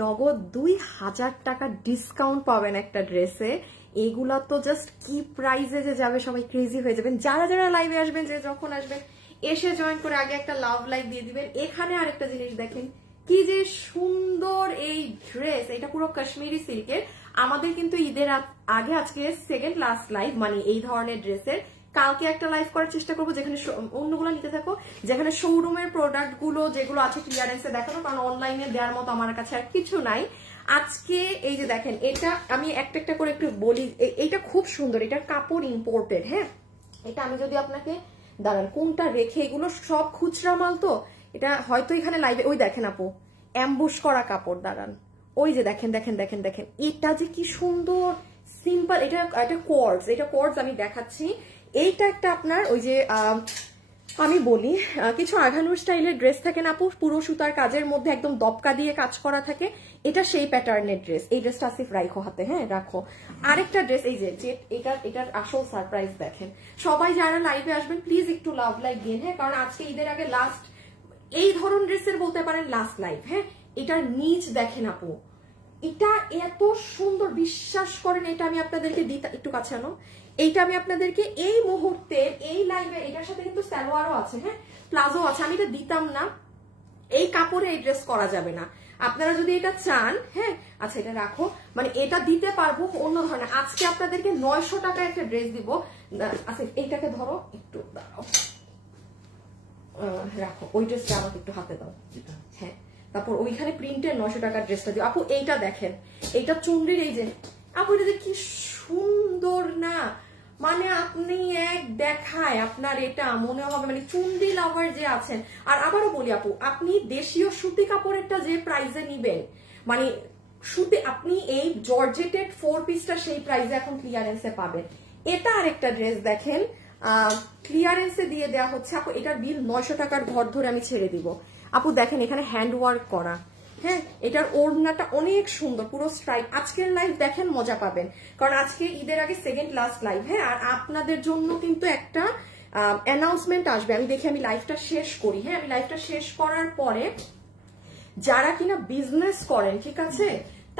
নগদ 2000 টাকা ডিসকাউন্ট পাবেন একটা ড্রেসে। এগুলা তো জাস্ট কি প্রাইসে যে যাবে, সবাই ক্রেজি হয়ে যাবেন। যারা যারা লাইভে আসবেন, যে যখন আসবেন এসে জয়েন করে আগে একটা লাভ লাইক দিয়ে দিবেন। এখানে আরেকটা জিনিস দেখেন, কি যে সুন্দর এই ড্রেস, এটা পুরো কাশ্মীরি সিল্কের। আমাদের কিন্তু ঈদের আগে আজকে সেকেন্ড লাস্ট লাইভ, মানে এই ধরনের ড্রেসের। কালকে একটা লাইভ করার চেষ্টা করবো যেখানে অন্যগুলো নিতে থাকো, যেখানে শোরুমের প্রোডাক্ট গুলো যেগুলো আছে ক্লিয়ারেন্সে দেখানো, কারণ অনলাইনে দেওয়ার মতো আমার কাছে আর কিছু নাই। আজকে এই যে দেখেন, এটা আমি একটা একটা করে একটু বলি। এইটা খুব সুন্দর, এটার কাপড় ইম্পোর্টেড। হ্যাঁ, এটা আমি যদি আপনাকে দাঁড়ান কোনটা রেখে, এগুলো সব খুচরা মাল তো, এটা হয়তো এখানে লাইভে ওই দেখেন আপু অ্যাম্বুশ করা কাপড়, দাঁড়ান ওই যে দেখেন দেখেন দেখেন দেখেন, এটা যে কি সুন্দর সিম্পল। এটা কোয়ার্টজ, এটা কোয়ার্টজ আমি দেখাচ্ছি। এইটা একটা আপনার ওই যে আমি বলি কিছু আঘানুর স্টাইলের ড্রেস থাকে না আপু, পুরো সুতার কাজের মধ্যে একদম দপকা দিয়ে কাজ করা থাকে, এটা সেই প্যাটার্নের ড্রেস। এই ড্রেসটা আসিফ রাখো হাতে, হ্যাঁ রাখো। আরেকটা ড্রেস এই যে এটার আসল সারপ্রাইজ দেখেন। সবাই যারা লাইভে আসবেন প্লিজ একটু লাভ লাইক দিন, হ্যাঁ, কারণ আজকে ঈদের আগে লাস্ট এই ধরন ড্রেসের বলতে পারেন লাস্ট লাইভ। হ্যাঁ, এটার নিচ দেখেন আপু, এটা এত সুন্দর, বিশ্বাস করেন। এটা আমি আপনাদেরকে দিই, একটু কাছে আনো। এইটা আমি আপনাদেরকে এই মুহূর্তে এই লাইভে, এটার সাথে কিন্তু সালোয়ারও আছে, হ্যাঁ প্লাজো আছে, আমি এটা দিতাম না। এই কাপড়ে এই ড্রেস করা যাবে না, আপনারা যদি এটা চান। হ্যাঁ আচ্ছা, এটা রাখো, মানে এটা দিতে পারবো অন্য ধরনের। আজকে আপনাদেরকে 900 টাকায় একটা ড্রেস দিব। আচ্ছা এইটাকে ধরো একটু, দাঁড়াও রাখো, ওই ড্রেসটা আমাকে একটু হাতে দাও। হ্যাঁ, তারপর ওইখানে প্রিন্টের 900 টাকার ড্রেসটা দিও। আপু এইটা দেখেন, এইটা চুনরির, এই যে আপু এটা যে কি সুন্দর না, মানে আপনি এক দেখায় আপনার এটা মনে হবে, মানে চুনরি লাভার যে আছেন। আর আবারও বলি আপু, আপনি দেশীয় সুতি কাপড়েরটা যে প্রাইসে নিবেন, মানে সুতি, আপনি এই জর্জেটেড 4 পিসটা সেই প্রাইসে এখন ক্লিয়ারেন্সে পাবেন। এটা আরেকটা ড্রেস দেখেন, ক্লিয়ারেন্সে দিয়ে দেওয়া হচ্ছে আপু। এটার বিল 900 টাকার ঘর ধরে আমি ছেড়ে দিব আপু। দেখেন এখানে হ্যান্ড ওয়ার্ক করা, হ্যাঁ, এটার ওড়নাটা অনেক সুন্দর, পুরো স্ট্রাইপ। আজকের লাইভ দেখেন মজা পাবেন, কারণ আজকে ঈদের আগে সেকেন্ড লাস্ট লাইভ। হ্যাঁ, আর আপনাদের জন্য কিন্তু একটা অ্যানাউন্সমেন্ট আসবে। আমি দেখি, আমি লাইভটা শেষ করি। হ্যাঁ, আমি লাইভটা শেষ করার পরে যারা কিনা বিজনেস করেন, ঠিক আছে,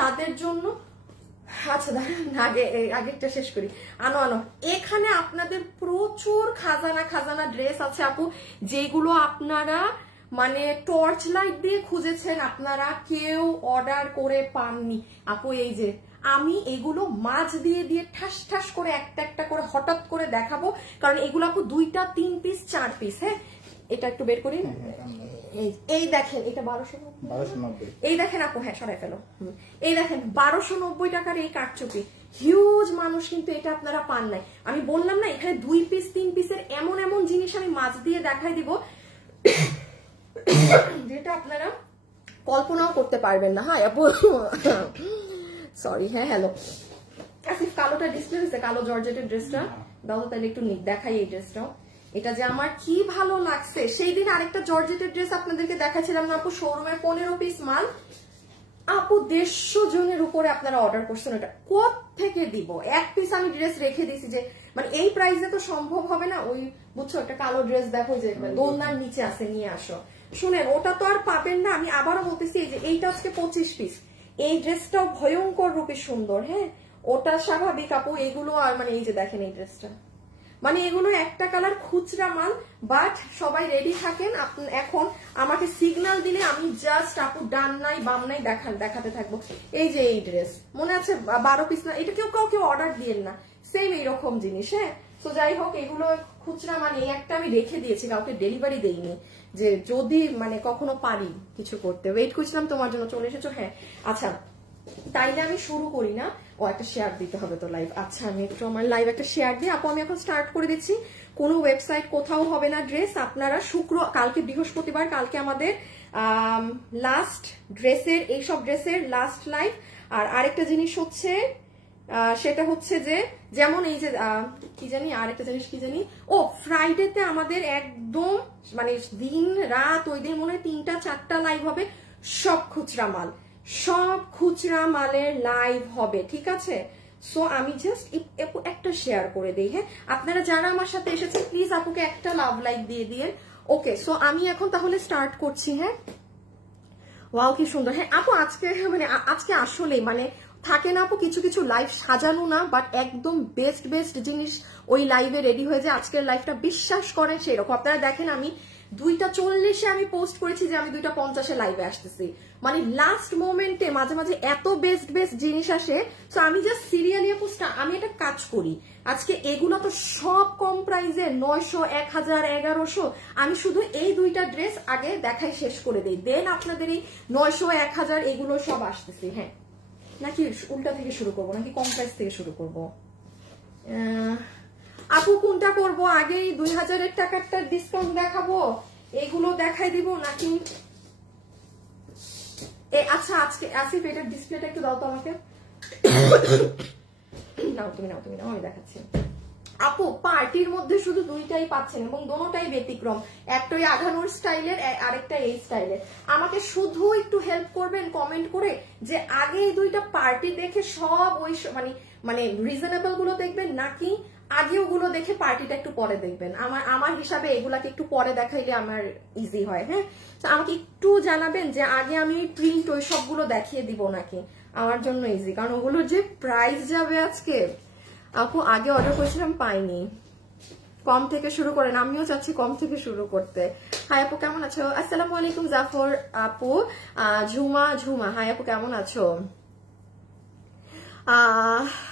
তাদের জন্য, আচ্ছা দাঁড়ান আগেরটা শেষ করি। আনো আনো, এখানে আপনাদের প্রচুর খাজানা খাজানা ড্রেস আছে আপু, যেগুলো আপনারা মানে টর্চ লাইট দিয়ে খুঁজেছেন, আপনারা কেউ অর্ডার করে পাননি আপু। এই যে আমি এগুলো মাছ দিয়ে দিয়ে ঠাস ঠাস করে একটা একটা করে হঠাৎ করে দেখাবো, কারণ এগুলো আপু 2টা 3 পিস 4 পিস। হ্যাঁ, এটা একটু বের করি। এই দেখেন, এটা 1290। এই দেখেন আপু, হ্যাঁ সরাই ফেলো। এই দেখেন 1290 টাকার এই কারচুপি, হিউজ মানুষ কিন্তু এটা আপনারা পান নাই। আমি বললাম না, এখানে 2 পিস 3 পিসের এমন এমন জিনিস আমি মাছ দিয়ে দেখাই দিব যেটা আপনারা কল্পনাও করতে পারবেন না। হ্যাঁ আপু সরি। হ্যাঁ হ্যালো আসিফ, কালোটা ডিসপ্লে হয়েছে, কালো জর্জেটের ড্রেসটা দাও তো, তাহলে একটু দেখাই এই ড্রেসটাও। এটা যে আমার কি ভালো লাগছে। সেই দিন আরেকটা জর্জেটের ড্রেস আপনাদেরকে দেখাচ্ছিলাম না আপু, শোরুমের 15 পিস মাল আপু, 150 জনের উপরে আপনারা অর্ডার করছেন। ওটা কোথ থেকে দিব? 1 পিস আমি ড্রেস রেখে দিয়েছি, যে মানে এই প্রাইসে তো সম্ভব হবে না। ওই বুঝছো, একটা কালো ড্রেস দেখো যে দোলনার নিচে আছে, নিয়ে আসো। শুনেন, ওটা তো আর পাবেন না। আমি আবারও বলতেছি, এই যে এইটা আজকে 25 পিস, এই ড্রেসটাও ভয়ঙ্কর রূপে সুন্দর। হ্যাঁ, ওটা স্বাভাবিক আপু, এগুলো আর মানে এই যে দেখেন এই ড্রেসটা, মানে এগুলো একটা কালার খুচরা মাল, বাট সবাই রেডি থাকেন। এখন আমাকে সিগন্যাল দিলে আমি জাস্ট আপু ডান নাই বাম নাই দেখাতে থাকবো। এই যে এই ড্রেস মনে আছে 12 পিস না, এটা কেউ অর্ডার দিয়েন না, সেম এইরকম জিনিস। হ্যাঁ, তো যাই হোক, এগুলো খুচরা মানে এই একটা আমি রেখে দিয়েছি, কাউকে ডেলিভারি দেইনি, যে যদি মানে কখনো পারি কিছু করতে। ওয়েট করছিলাম তোমার জন্য, চলে এসেছো। হ্যাঁ আচ্ছা, তাইলে আমি শুরু করি না। ও একটা শেয়ার দিতে হবে তো লাইভ। আচ্ছা, আমি একটু আমার লাইভ একটা শেয়ার দিই আপু। আমি এখন স্টার্ট করে দিচ্ছি। কোনো ওয়েবসাইট কোথাও হবে না ড্রেস। আপনারা কালকে বৃহস্পতিবার, কালকে আমাদের লাস্ট ড্রেসের, এইসব ড্রেসের লাস্ট লাইভ। আর আরেকটা জিনিস হচ্ছে, সেটা হচ্ছে যে যেমন এই যে কি জানি, আরেকটা জিনিস কি জানি, ও ফ্রাইডেতে আমাদের একদম মানে দিন রাত ওই দিন মনে হয় 3টা 4টা লাইভ হবে, সব খুচরা মাল, সব খুচরা মালের লাইভ হবে, ঠিক আছে। সো আমি জাস্ট একটা শেয়ার করে দিই। হ্যাঁ, আপনারা যারা আমার সাথে এসেছেন প্লিজ আপুকে একটা লাভ লাইক দিয়ে দিয়ে। ওকে, সো আমি এখন তাহলে স্টার্ট করছি। হ্যাঁ ওয়াও কি সুন্দর। হ্যাঁ আপু আজকে মানে আজকে আসলে মানে থাকে না আপু কিছু কিছু লাইভ সাজানো না, বাট একদম বেস্ট বেস্ট জিনিস ওই লাইভে রেডি হয়ে যায়। আজকের লাইভটা বিশ্বাস করেন সেরকম। আপনারা দেখেন আমি 2:40 আমি পোস্ট করেছি যে আমি 2:50 লাইভে আসতেছি, মানে লাস্ট মোমেন্টে মাঝে মাঝে এত বেস্ট বেস্ট জিনিস আসে। তো আমি জাস্ট সিরিয়ালি আপু আমি একটা কাজ করি, আজকে এগুলো তো সব কম প্রাইসে 900, 1000, 1100। আমি শুধু এই 2টা ড্রেস আগে দেখাই শেষ করে দিই, দেন আপনাদের এই 900, 1000 এগুলো সব আসতেছে। হ্যাঁ নাকি উল্টা থেকে শুরু করবো নাকি কম প্রাইস থেকে শুরু করবো? আপু কোনটা করবো আগে? 2000 টাকারটা ডিসকাউন্ট দেখাবো, এগুলো দেখাই দিব নাকি? আচ্ছা আজকে আসিফ এটার ডিসপ্লেটা একটু দাও তো আমাকে। নাও তুমি নাও, তুমি নাও, আমি দেখাচ্ছি। আপু পার্টির মধ্যে শুধু 2টাই পাচ্ছেন এবং দোনোটাই ব্যতিক্রম, একটা ওই আঘানুর স্টাইলের, আরেকটা এই স্টাইলের। আমাকে শুধু একটু হেল্প করবেন কমেন্ট করে যে আগে এই 2টা পার্টি দেখে সব ওই মানে রিজনেবল গুলো দেখবেন নাকি আগে ওগুলো দেখে পার্টিটা একটু পরে দেখবেন। আমার হিসাবে এগুলাকে একটু পরে দেখাইলে আমার ইজি হয়। হ্যাঁ আমাকে একটু জানাবেন যে আগে আমি প্রিন্ট ওই সবগুলো দেখিয়ে দিব নাকি, আমার জন্য ইজি, কারণ ওগুলোর যে প্রাইস যাবে আজকে। আপু আগে অর্ডার করেছিলাম পাইনি, কম থেকে শুরু করেন, আমিও চাচ্ছি কম থেকে শুরু করতে। হাই আপু কেমন আছো? আসসালামু আলাইকুম জাফর আপু। ঝুমা হাই আপু কেমন আছো?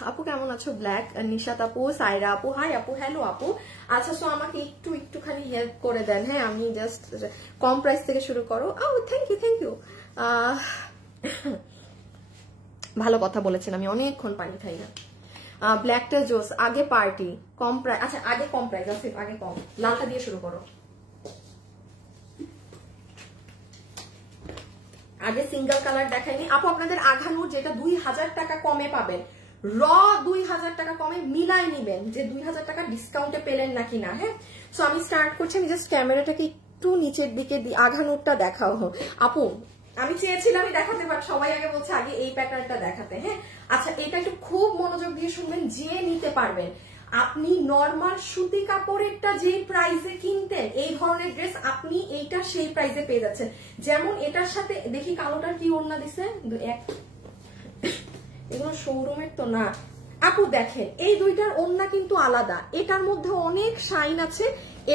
আপু কেমন আছো? ব্ল্যাক নিশাত আপু, সাইরা আপু হাই আপু, হ্যালো আপু। আচ্ছা সো আমাকে একটুখানি হেল্প করে দেন। হ্যাঁ আমি জাস্ট কম প্রাইস থেকে শুরু করো। Thank you. ভালো কথা বলেছেন, আমি অনেকক্ষণ পানি খাই না। ব্ল্যাকটা জোস, আগে পার্টি কম প্রাইস। আচ্ছা আগে কম প্রাইস আছে, আগে কম, লালটা দিয়ে শুরু করো। আগে সিঙ্গেল কালার দেখাইনি আপু আপনাদের। আঘানুর যেটা 2000 টাকা কমে পাবেন, র 2000 টাকা কমে মিলাই নিবেন যে 2000 টাকা ডিসকাউন্টে পেলেন নাকি না। হ্যাঁ সো আমি স্টার্ট করছি, আমি জাস্ট ক্যামেরাটাকে একটু নিচের দিকে দিই, আঘানুরটা দেখাও আপু। আমি চেয়েছিলাম দেখাতে, বাট সবাই আগে বলছে আগে এই প্যাটার্নটা দেখাতে। হ্যাঁ আচ্ছা এটা একটু খুব মনোযোগ দিয়ে শুনবেন, যে নিতে পারবেন। আপনি নরমাল সুতি কাপড়েরটা যে প্রাইসে কিনতেন এই ধরনের ড্রেস আপনি এইটা সেই প্রাইসে পেয়ে যাচ্ছেন। যেমন এটার সাথে দেখি কালোটার কি ওড়না দিছে, এগুলো শোরুমের তো না আপু। দেখেন এই 2টার ওড়না কিন্তু আলাদা, এটার মধ্যে অনেক শাইন আছে।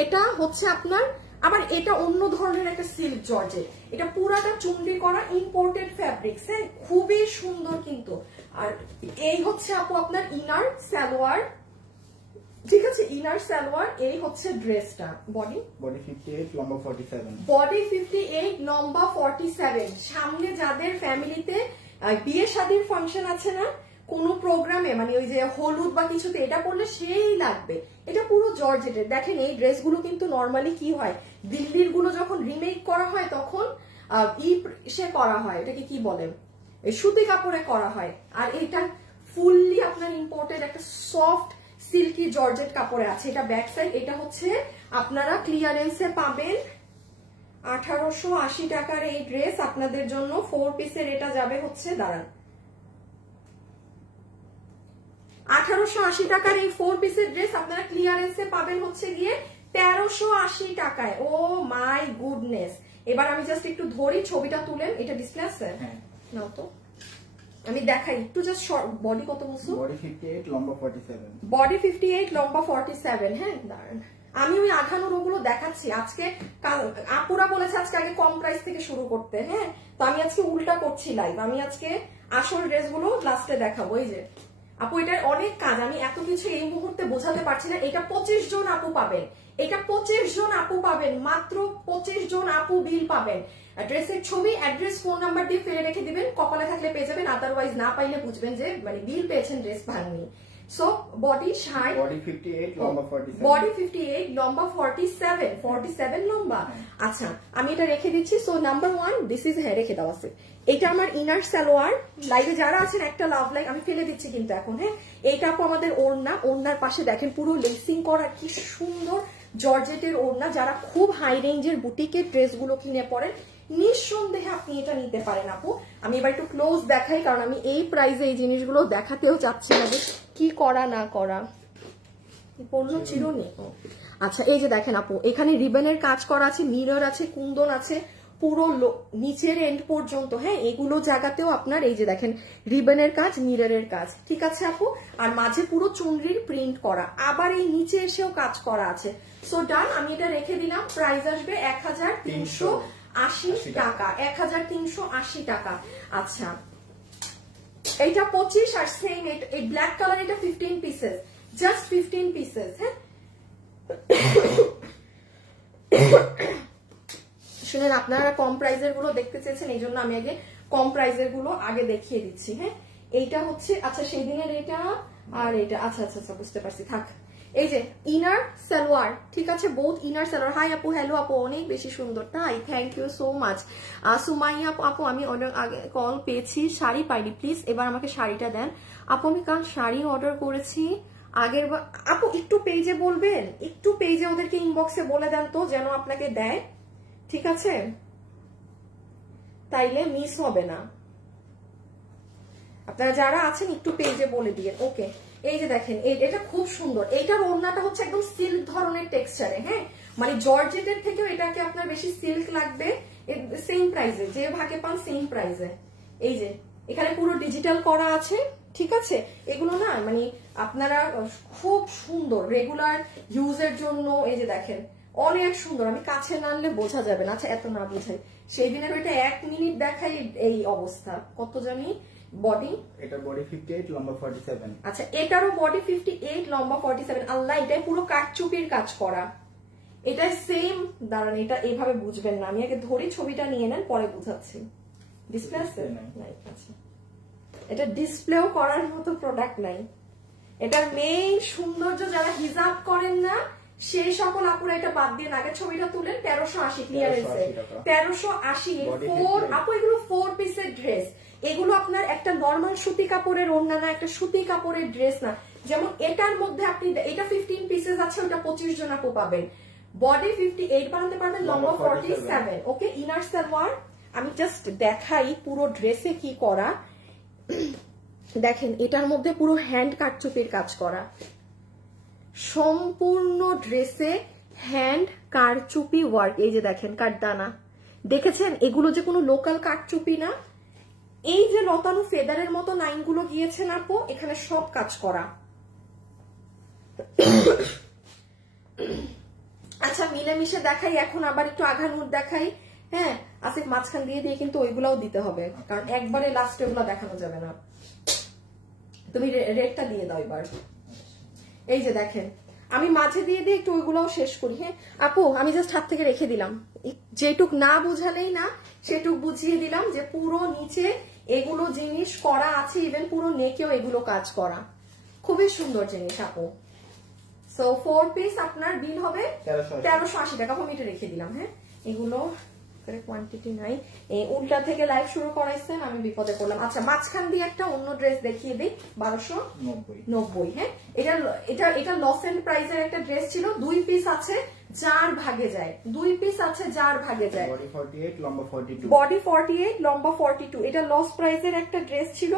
এটা হচ্ছে আপনার, আবার এটা অন্য ধরনের একটা সিল্ক জর্জেট, এটা পুরাটা চুন্ডি করা ইম্পোর্টেড ফ্যাব্রিক্স। হ্যাঁ খুবই সুন্দর কিন্তু। আর এই হচ্ছে আপু আপনার ইনার সালোয়ার, ঠিক আছে ইনার সালোয়ার। এই হচ্ছে ড্রেসটা, বডি 58 লম্বা 47, বডি 58 লম্বা 47। সামনে যাদের ফ্যামিলিতে বিয়ে শাদীর ফাংশন আছে না, কোনো প্রোগ্রামে মানে ওই যে হলুদ বা কিছুতে এটা পরলে সেই লাগবে। এটা পুরো জর্জেটের। দেখেন এই ড্রেসগুলো কিন্তু নর্মালি কি হয়, দিল্লির গুলো যখন রিমেক করা হয় তখন সে করা হয়, এটাকে কি বলে, সুতি কাপড়ে করা হয়। আর এটা ফুললি আপনার ইম্পোর্টেড একটা সফট সিল্কি জর্জেট কাপড়ে আছে। এটা ব্যাক সাইড, এটা হচ্ছে আপনারা ক্লিয়ারেন্সে পাবেন 1880 টাকার এই ড্রেস আপনাদের জন্য। 4 পিসের এটা যাবে হচ্ছে, দাঁড়ান, 1880 টাকার এই 4 পিসের ড্রেস আপনারা ক্লিয়ারেন্সে পাবেন হচ্ছে গিয়ে 1380 টাকায়। ও মাই গুডনেস। এবার আমি জাস্ট একটু ধরি, ছবিটা তুলেন, এটা ডিসপ্লে আছে নাও তো, আমি দেখাই একটু জাস্ট। বডি কত বলছো? বডি 58 লম্বা 47, বডি 58 লম্বা 47। হ্যাঁ দাঁড়ান আমি ওই আঘানুর ওগুলো দেখাচ্ছি আজকে। আপুরা বলেছে আজকে আগে কম প্রাইস থেকে শুরু করতে। হ্যাঁ তো আমি আজকে উল্টা করছি লাইভ, আমি আজকে আসল ড্রেসগুলো লাস্টে দেখাবো। এই যে আপু এটার অনেক কাজ, আমি এত কিছু এই মুহূর্তে বোঝাতে পারছি না। এটা 25 জন আপু পাবেন, এটা 25 জন আপু পাবেন, মাত্র 25 জন আপু বিল পাবেন। ড্রেসের ছবি, অ্যাড্রেস, ফোন নাম্বার দিয়ে ফেলে রেখে দিবেন, কপালে থাকলে পেয়ে যাবেন, আদারওয়াইজ না পাইলে বুঝবেন যে মানে বিল পেয়েছেন, ড্রেস ভাঙনি। সো বডি 60, বডি 58 লম্বা 47, বডি 58 লম্বা 47 লম্বা। আচ্ছা আমি এটা রেখে দিচ্ছি। সো নাম্বার 1 দিস ইজ, হ্যাঁ রেখে দেওয়া আছে। এটা আমার ইনার সালোয়ার। লাইভে যারা আছেন একটা লাভ লাইক, আমি ফেলে দিচ্ছি কিন্তু এখন। হ্যাঁ এইটা আপু আমাদের ওড়না, ওড়নার পাশে দেখেন পুরো লেসিং করা, কি সুন্দর জর্জেটের ওড়না। যারা খুব হাই রেঞ্জের বুটিকের ড্রেসগুলো কিনে পড়েন নিঃসন্দেহে আপনি এটা নিতে পারেন আপু। আমি এবার একটু ক্লোজ দেখাই, কারণ আমি এই প্রাইসে এই জিনিসগুলো দেখাতেও চাচ্ছি না যে কি করা না করা। পড়লো চিরুনি। আচ্ছা এই যে দেখেন আপু, এখানে রিবনের কাজ করা আছে, মিরর আছে, কুন্দন আছে, পুরো নিচের এন্ড পর্যন্ত, হ্যাঁ এগুলো জায়গাতেও আপনার এই যে দেখেন রিবনের কাজ, মিররের কাজ, ঠিক আছে আপু। আর মাঝে পুরো চুনরির প্রিন্ট করা, আবার এই নিচে এসেও কাজ করা আছে। সো ডান, আমি এটা রেখে দিলাম। প্রাইস আসবে 1380 টাকা, 1380 টাকা। আচ্ছা, এইটা 25 আর সেম এই ব্ল্যাক কালার, এটা 15 পিসেস, জাস্ট 15 পিসেস। হ্যাঁ শুনেন, আপনারা কম প্রাইজের গুলো দেখতে চেয়েছেন, এই জন্য আমি আগে কম প্রাইজের গুলো আগে দেখিয়ে দিচ্ছি। হ্যাঁ এইটা হচ্ছে, আচ্ছা সেই দিনের এটা আর এটা, আচ্ছা আচ্ছা আচ্ছা বুঝতে পারছি, থাক। এই যে ইনার সালোয়ার, ঠিক আছে, বহুত ইনার সালোয়ার। হাই আপু, হ্যালো আপু, অনেক বেশি সুন্দর, তাই thank you so much. Sumaiya আপু, আমি অনেক আগে কল পেয়েছি, শাড়ি পাইনি, প্লিজ এবার আমাকে শাড়িটা দেন আপু। আমি কাল শাড়ি অর্ডার করেছি আগের আপু, একটু পেজে বলবেন, একটু পেজে ওদেরকে ইনবক্সে বলে দেন তো যেন আপনাকে দেয়, ঠিক আছে, তাইলে মিস হবে না। আপনারা যারা আছেন একটু পেজে বলে দিয়ে। ওকে, এই যে দেখেন এটা খুব সুন্দর, এইটার ওড়নাটা হচ্ছে একদম সিল্ক ধরনের টেক্সচারে। হ্যাঁ মানে জর্জেটের থেকেও এটাকে আপনার বেশি সিল্ক লাগবে, সেম প্রাইসে, যে ভাগে পান সেম প্রাইসে। এই যে এখানে পুরো ডিজিটাল করা আছে, ঠিক আছে, এগুলো না মানে আপনারা খুব সুন্দর রেগুলার ইউজের জন্য। এই যে দেখেন অনেক সুন্দর, আমি কাছে না আনলে বোঝা যাবে না। আচ্ছা এত না বোঝাই, সেই দিনের ওইটা 1 মিনিট দেখাই এই অবস্থা। কত জানি বডি, এটা বডি 58, লম্বা 47। আচ্ছা এটারও বডি 58, লম্বা 47। আল্লাহ, এটাই পুরো কাটচুপির কাজ করা, এটা সেম। দাঁড়ান, এটা এইভাবে বুঝবেন না, আমি আগে ধরি, ছবিটা নিয়ে নেন, পরে বুঝাচ্ছি। ডিসপ্লে আছে নাই? আচ্ছা, এটা ডিসপ্লেও করার মতো প্রোডাক্ট নাই। এটার মেইন সৌন্দর্য যারা হিজাব করেন না সেই সকল আপুরা এটা বাদ দিয়ে আগের ছবিটা তুলেন। 1380 ক্লিয়ারেন্সে, 1380 4 আপু, এগুলো 4 পিসের ড্রেস। এগুলো আপনার একটা নরমাল সুতি কাপড়ের ওড়না না, একটা সুতি কাপড়ের ড্রেস না। যেমন এটার মধ্যে আপনি, এটা 15 পিসেস আছে, ওটা 25 জন আপু পাবেন। বডি 58 বানাতে পারবেন, লম্বা 47। ওকে, ইনার সালোয়ার আমি জাস্ট দেখাই পুরো ড্রেসে কি করা। দেখেন এটার মধ্যে পুরো হ্যান্ড কাটচুপির কাজ করা, সম্পূর্ণ ড্রেসে হ্যান্ড কারচুপি ওয়ার্ক। এই যে দেখেন কাঠদানা, দেখেছেন, এগুলো যে কোনো লোকাল কাঠচুপি না। এই যে লতানো ফেদারের মতো লাইনগুলো গিয়েছেন আপু, এখানে সব কাজ করা। আচ্ছা মিলেমিশে দেখাই এখন, আবার একটু আঘানুর দেখাই। হ্যাঁ আসিফ, মাঝখান দিয়ে দিয়ে কিন্তু ওইগুলাও দিতে হবে, কারণ একবারে লাস্টে ওগুলো দেখানো যাবে না। তুমি রেটটা দিয়ে দাও এবার। এই যে দেখেন, আমি মাঝে দিয়ে দিয়ে একটু ওইগুলাও শেষ করি। হ্যাঁ আপু, আমি জাস্ট হাত থেকে রেখে দিলাম, যেটুক না বুঝালেই না সেটুক বুঝিয়ে দিলাম যে পুরো নিচে এগুলো জিনিস করা আছে, ইভেন পুরো নেকেও এগুলো কাজ করা, খুবই সুন্দর জিনিস আপু। সো 4 পিস আপনার বিল হবে 1380 টাকা। আমি এটা রেখে দিলাম। হ্যাঁ এগুলো কোয়ান্টিটি নাই, উল্টা থেকে লাইভ শুরু করাইছেন, আমি বিপদে পড়লাম। আচ্ছা মাঝখান দিয়ে একটা অন্য ড্রেস দেখিয়ে দিই, 1290। হ্যাঁ এটা লস এন্ড প্রাইসের একটা ড্রেস ছিল, 2 পিস আছে, যার ভাগে যায়, 2 পিস আছে যার ভাগে যায়। বডি 48, লম্বা 42। বডি 48, লম্বা 42। এটা লস প্রাইসের একটা ড্রেস ছিল,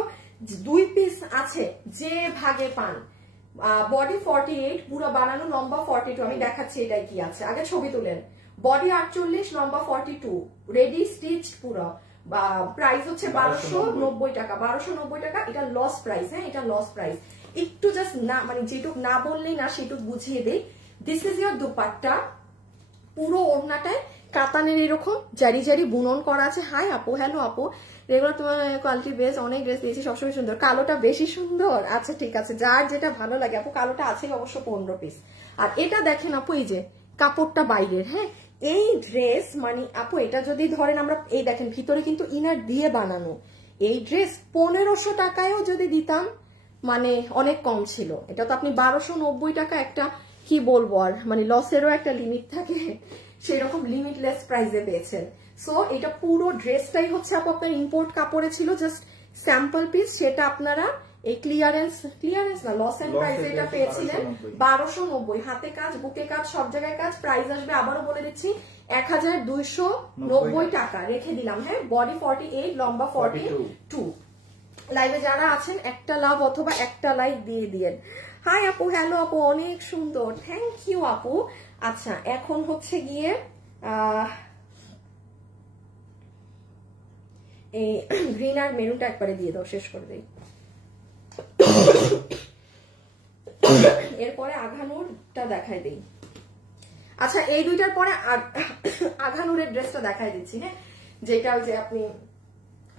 2 পিস আছে, যে ভাগে পান। বডি 48 পুরো বানানো, লম্বা 42। আমি দেখাচ্ছি এটাই কি আছে, আগে ছবি তুলেন। বডি 48, লম্বা 42, রেডি স্টিচ পুরো। প্রাইস হচ্ছে 1290 টাকা, 1290 টাকা। এটা লস প্রাইস। হ্যাঁ এটা লস প্রাইস। একটু জাস্ট না মানে যেটুক না বললেই না সেটুক বুঝিয়ে দেই। দিস ইজ ইয়োর দুপাট্টা, পুরো ওড়নাটায় কাতানের এরকম জারি জারি বুনন করা আছে। হাই আপু, হ্যালো আপু, রেগুলার তোমার কোয়ালিটি বেস, অনেক ড্রেস পেয়েছি, সবসময় সুন্দর। কালোটা বেশি সুন্দর। আচ্ছা ঠিক আছে, যার যেটা ভালো লাগে আপু। কালোটা আছে অবশ্য 15 পিস। আর এটা দেখেন আপু, এই যে কাপড়টা বাইরের। হ্যাঁ এই ড্রেস মানে আপু, এটা যদি ধরেন আমরা, এই দেখেন ভিতরে কিন্তু ইনার দিয়ে বানানো। এই ড্রেস 1500 টাকায়ও যদি দিতাম মানে অনেক কম ছিল। এটা তো আপনি 1290 টাকা, একটা কি বলবো আর, মানে লসেরও একটা লিমিট থাকে, সেরকম লিমিটলেস প্রাইসে পেয়েছেন। সো এটা পুরো ড্রেসটাই হচ্ছে আপু আপনার ইম্পোর্ট কাপড়ে ছিল, জাস্ট স্যাম্পল পিস, সেটা আপনারা এই ক্লিয়ারেন্স না লস এন্ড প্রাইস এটা পেয়েছিলেন 1290। হাতে কাজ, বুকে কাজ, সব জায়গায় কাজ। প্রাইস আসবে আবারও বলে দিচ্ছি 1290 টাকা। রেখে দিলাম। হ্যাঁ বডি 48, লম্বা 42। লাইভে যারা আছেন একটা লাভ অথবা একটা লাইক দিয়ে দিয়েন। হাই আপু, হ্যালো আপু, অনেক সুন্দর, থ্যাংক ইউ আপু। আচ্ছা এখন হচ্ছে গিয়ে এই গ্রিন আর মেরুনটা একবারে দিয়ে দাও, শেষ করে দেই। এরপরে আঘানুরটা দেখাই দেই। আচ্ছা এই দুইটার পরে আঘানুরের ড্রেসটা দেখাই দিচ্ছি, হ্যাঁ, যেটা যে আপনি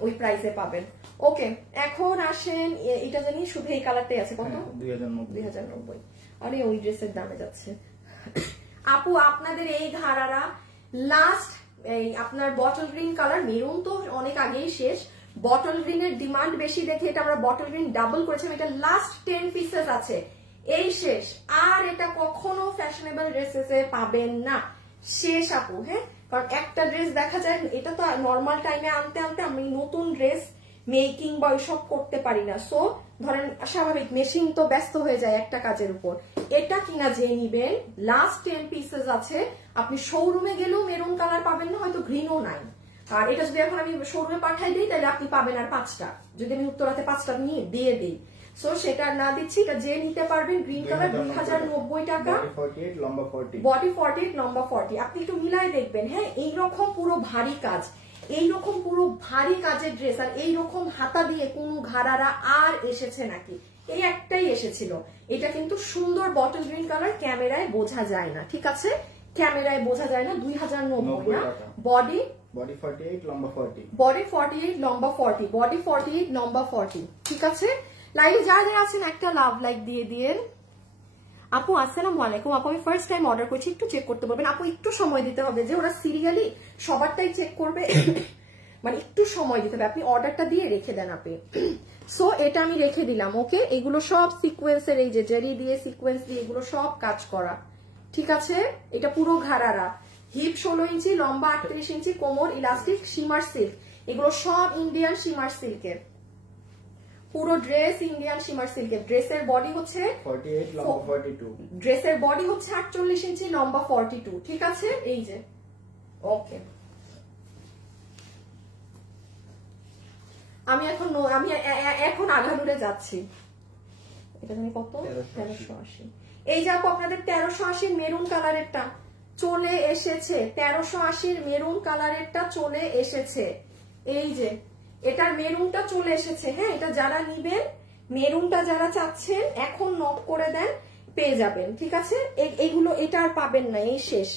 ওই প্রাইসে পাবেন। ওকে, এখন আসেন, এটা জানি শুধু এই কালারটাই আছে, কত? 2090। আরে ওই ড্রেসের দামে যাচ্ছে আপু। আপনাদের এই ঘাড়ারা লাস্ট এই আপনার বটল গ্রিন কালার, মেরুন তো অনেক আগেই শেষ, বটল গ্রিনের ডিমান্ড বেশি দেখে এটা আমরা বটল গ্রিন ডাবল করেছিলাম, এটা লাস্ট 10 পিসেস আছে, এই শেষ। আর এটা কখনো ফ্যাশনেবল ড্রেসেসে পাবেন না, শেষ আপু। হ্যাঁ, কারণ একটা ড্রেস দেখা যায়, এটা তো নর্মাল টাইমে আনতে আনতে আমি নতুন ড্রেস মেকিং বা ওইসব করতে পারি না, সো ধরেন স্বাভাবিক মেশিন তো ব্যস্ত হয়ে যায় একটা কাজের উপর। এটা কিনা যে নিবেন, লাস্ট 10 পিসেস আছে, আপনি শোরুমে গেলেও মেরুন কালার পাবেন না, হয়তো গ্রিনও নাই। আর এটা যদি এখন আমি শোরুমে পাঠাই দিই তাহলে আপনি পাবেন আর 5টা, যদি আমি উত্তরাতে 5টা নিয়ে দিয়ে দিই। সো সেটা না দিচ্ছি, এটা যে নিতে পারবেন গ্রিন কালার 2090 টাকা, বডি 48 লম্বা 40। আপনি একটু মিলাই দেখবেন, হ্যাঁ, এইরকম পুরো ভারী কাজ, এইরকম পুরো ভারী কাজের ড্রেস আর এইরকম হাতা দিয়ে কোনো ঘাড়ারা আর এসেছে নাকি? এই একটাই এসেছিল। এটা কিন্তু সুন্দর বটল গ্রিন কালার, ক্যামেরায় বোঝা যায় না, ঠিক আছে, ক্যামেরায় বোঝা যায় না। 2090 না, বডি 48 লম্বা 40, বডি 48 লম্বা 40, বডি 48 লম্বা 40, ঠিক আছে। লাইভে যারা আছেন একটা লাভ লাইক দিয়ে দিয়ে। আপু আসসালামু আলাইকুম। আপু আমি ফার্স্ট টাইম অর্ডার করছি, একটু চেক করতে পারবেন? আপু একটু সময় দিতে হবে, যে ওরা সিরিয়ালি সবারটাই চেক করবে, মানে একটু সময় দিতে হবে, আপনি অর্ডারটা দিয়ে রেখে দেন আপনি। সো এটা আমি রেখে দিলাম, ওকে। এগুলো সব সিকোয়েন্সের, এই যে জেরি দিয়ে সিকোয়েন্স দিয়ে এগুলো সব কাজ করা, ঠিক আছে। এটা পুরো ঘাড়ারা, হিপ 16 ইঞ্চি, লম্বা 38 ইঞ্চি, কোমর ইলাস্টিক, শিমার সিল্ক, এগুলো সব ইন্ডিয়ান শিমার সিল্কের, পুরো ড্রেস ইন্ডিয়ান শিমার সিল্কের। ড্রেসের বডি হচ্ছে 48 লম্বা 42, ড্রেসের বডি হচ্ছে 48 ইঞ্চি, লম্বা 42, ঠিক আছে। এই যে ওকে, আমি এখন আঘানুরে যাচ্ছি। এটা জানি কত? 1380। এই যে আপু আপনাদের 1380 মেরুন কালারেরটা চলে এসেছে, 1380 মেরুন কালারেরটা চলে এসেছে, এই যে এটার মেরুনটা চলে এসেছে। হ্যাঁ, এটা যারা নিবেন, মেরুনটা যারা চাচ্ছেন এখন নক করে দেন, পেয়ে যাবেন, ঠিক আছে। এইগুলো এটা আর পাবেন না, এই শেষ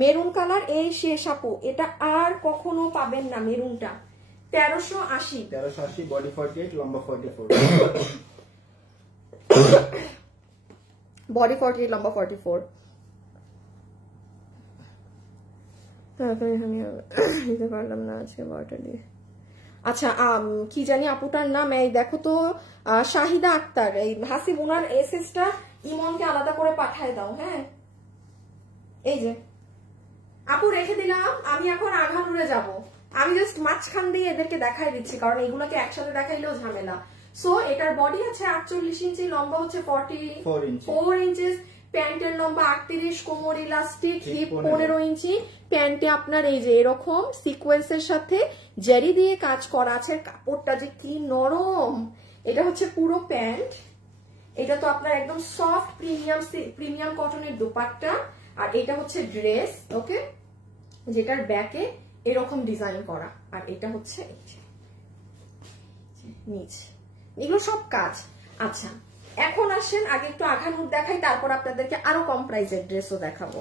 মেরুন কালার, এই শেষ আপু, এটা আর কখনো পাবেন না। মেরুনটা 1380, বডি 48 লম্বা 44, বডি 48 লম্বা 44। আমি দিতে পারলাম না আজকে বডিটা দিয়ে। আচ্ছা কি জানি আপুটার নাম, এই দেখো তো, শাহিদা আক্তার, এই হাসিব, ওনার এসএসটা ইমনকে আলাদা করে পাঠায় দাও। হ্যাঁ, এই যে আপু রেখে দিলাম, আমি এখন আঘানুরে যাব। আমি জাস্ট মাঝখান দিয়ে এদেরকে দেখাই দিচ্ছি, কারণ এগুলোকে একসাথে দেখাইলেও ঝামেলা। সো এটার বডি আছে 48 ইঞ্চি, লম্বা হচ্ছে 44 ইঞ্চি, প্যান্টের লম্বা 38, কোমর ইলাস্টিক, হিপ 15 ইঞ্চি। প্যান্টে আপনার এই যে এরকম সিকোয়েন্সের সাথে জেরি দিয়ে কাজ করা আছে, কাপড়টা যে কি নরম। এটা হচ্ছে পুরো প্যান্ট, এটা তো আপনার একদম সফট প্রিমিয়াম কটনের দোপাট্টা, আর এটা হচ্ছে ড্রেস, ওকে, যেটার ব্যাকে এরকম ডিজাইন করা, আর এটা হচ্ছে নিচ, এগুলো সব কাজ। আচ্ছা এখন আসেন আগে একটু আঘানুর দেখাই, তারপর আপনাদেরকে আরো কম প্রাইসের ড্রেসও দেখাবো।